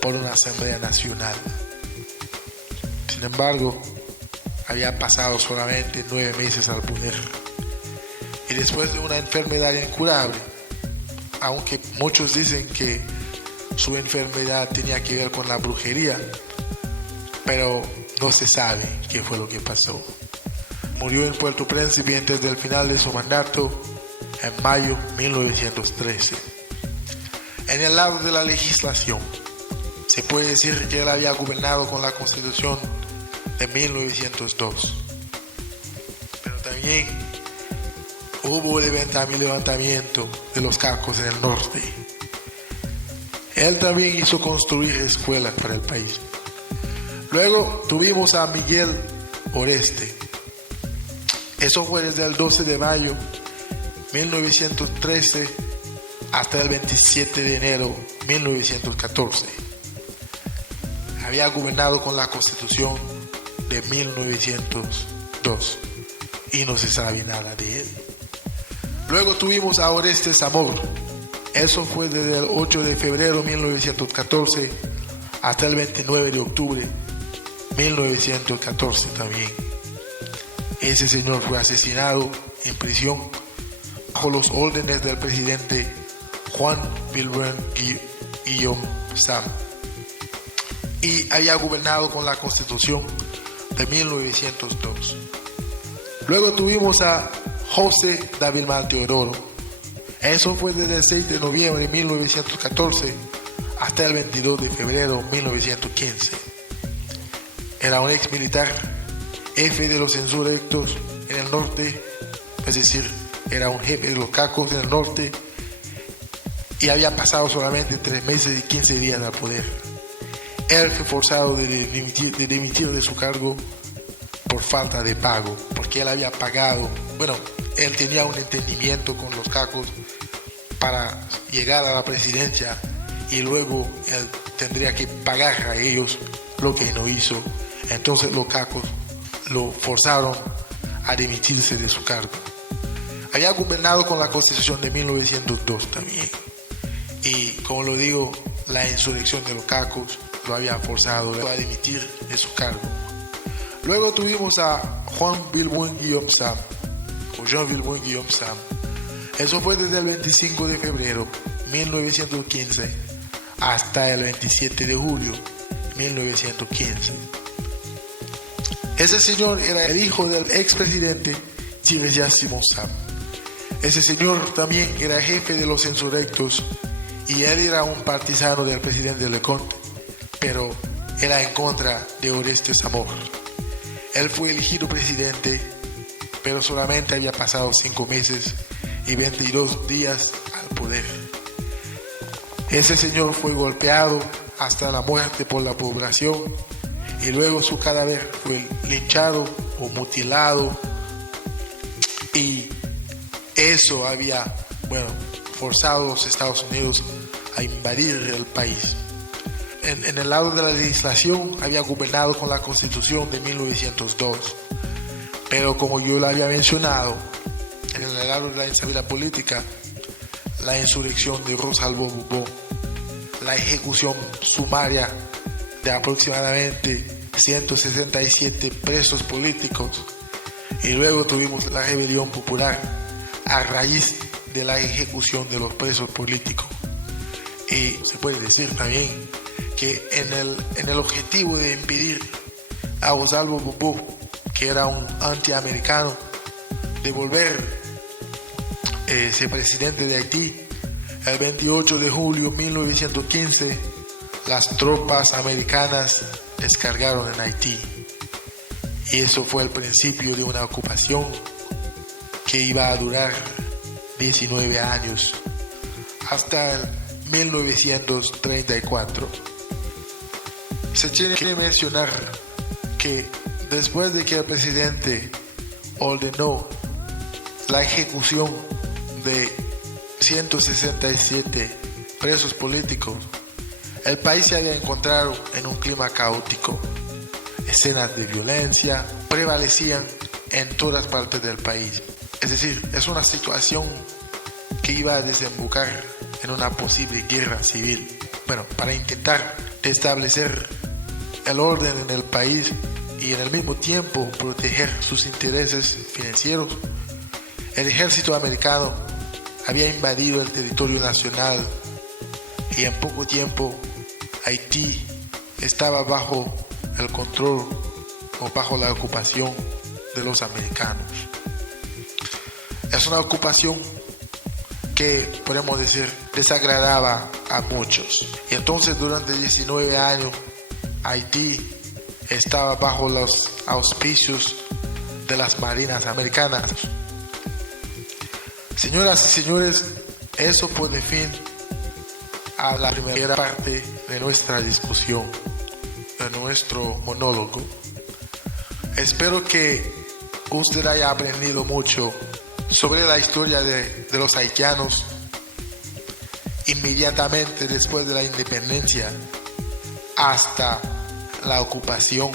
por una Asamblea Nacional. Sin embargo, había pasado solamente 9 meses al poder. Y después de una enfermedad incurable, aunque muchos dicen que su enfermedad tenía que ver con la brujería, pero no se sabe qué fue lo que pasó. Murió en Puerto Príncipe antes del final de su mandato en mayo de 1913. En el lado de la legislación, se puede decir que él había gobernado con la Constitución de 1902, pero también hubo levantamiento de los cacos en el norte. Él también hizo construir escuelas para el país. Luego tuvimos a Miguel Oreste. Eso fue desde el 12 de mayo 1913 hasta el 27 de enero 1914. Había gobernado con la Constitución de 1902 y no se sabe nada de él. Luego tuvimos a Oreste Zamor. Eso fue desde el 8 de febrero 1914 hasta el 29 de octubre 1914 también. Ese señor fue asesinado en prisión bajo los órdenes del presidente Juan Wilbur Guillaume Sam, y había gobernado con la Constitución de 1902. Luego tuvimos a José Dávila Teodoro. Eso fue desde el 6 de noviembre de 1914 hasta el 22 de febrero de 1915. Era un ex militar, jefe de los insurrectos en el norte, es decir, era un jefe de los cacos en el norte, y había pasado solamente 3 meses y 15 días al poder. Él fue forzado de dimitir de su cargo por falta de pago, porque él había pagado, él tenía un entendimiento con los cacos para llegar a la presidencia, y luego él tendría que pagar a ellos lo que no hizo. Entonces los cacos lo forzaron a dimitirse de su cargo. Había gobernado con la Constitución de 1902 también, y como lo digo, la insurrección de los cacos lo había forzado a dimitir de su cargo. Luego tuvimos a Juan Wilbur Guillaume Sam, o Jean Wilbur Guillaume Sam. Eso fue desde el 25 de febrero 1915 hasta el 27 de julio 1915. Ese señor era el hijo del expresidente Tiresiasimo Sam. Ese señor también era jefe de los insurrectos, y él era un partisano del presidente Leconte, pero era en contra de Oreste Zamor. Él fue elegido presidente, pero solamente había pasado 5 meses y 22 días al poder. Ese señor fue golpeado hasta la muerte por la población, y luego su cadáver fue linchado o mutilado, y eso había, forzado a los Estados Unidos a invadir el país. En el lado de la legislación había gobernado con la Constitución de 1902, pero como yo lo había mencionado, en el lado de la instabilidad política, la insurrección de Rosalbo Bubó, la ejecución sumaria de aproximadamente 167 presos políticos, y luego tuvimos la rebelión popular a raíz de la ejecución de los presos políticos. Y se puede decir también que en el objetivo de impedir a Rosalbo Bubó, que era un antiamericano, de volver ser presidente de Haití, el 28 de julio de 1915, las tropas americanas descargaron en Haití. Y eso fue el principio de una ocupación que iba a durar 19 años, hasta el 1934. Se tiene que mencionar que después de que el presidente ordenó la ejecución de 167 presos políticos, el país se había encontrado en un clima caótico. Escenas de violencia prevalecían en todas partes del país. Es decir, es una situación que iba a desembocar en una posible guerra civil. Para intentar establecer el orden en el país y en el mismo tiempo proteger sus intereses financieros, el ejército americano había invadido el territorio nacional, y en poco tiempo Haití estaba bajo el control o bajo la ocupación de los americanos. Es una ocupación que, podemos decir, desagradaba a muchos. Y entonces durante 19 años Haití estaba bajo los auspicios de las marinas americanas. Señoras y señores, eso pone fin a la primera parte de nuestra discusión, de nuestro monólogo. Espero que usted haya aprendido mucho sobre la historia de los haitianos inmediatamente después de la independencia hasta la ocupación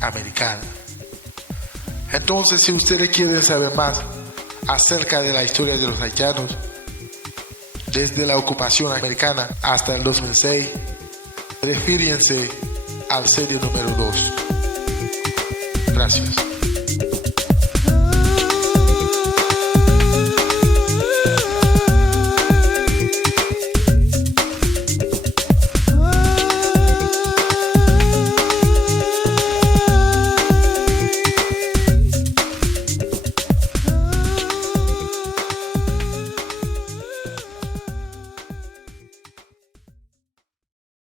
americana. Entonces, si ustedes quieren saber más acerca de la historia de los haitianos, desde la ocupación americana hasta el 2006, refírense al serie número 2. Gracias.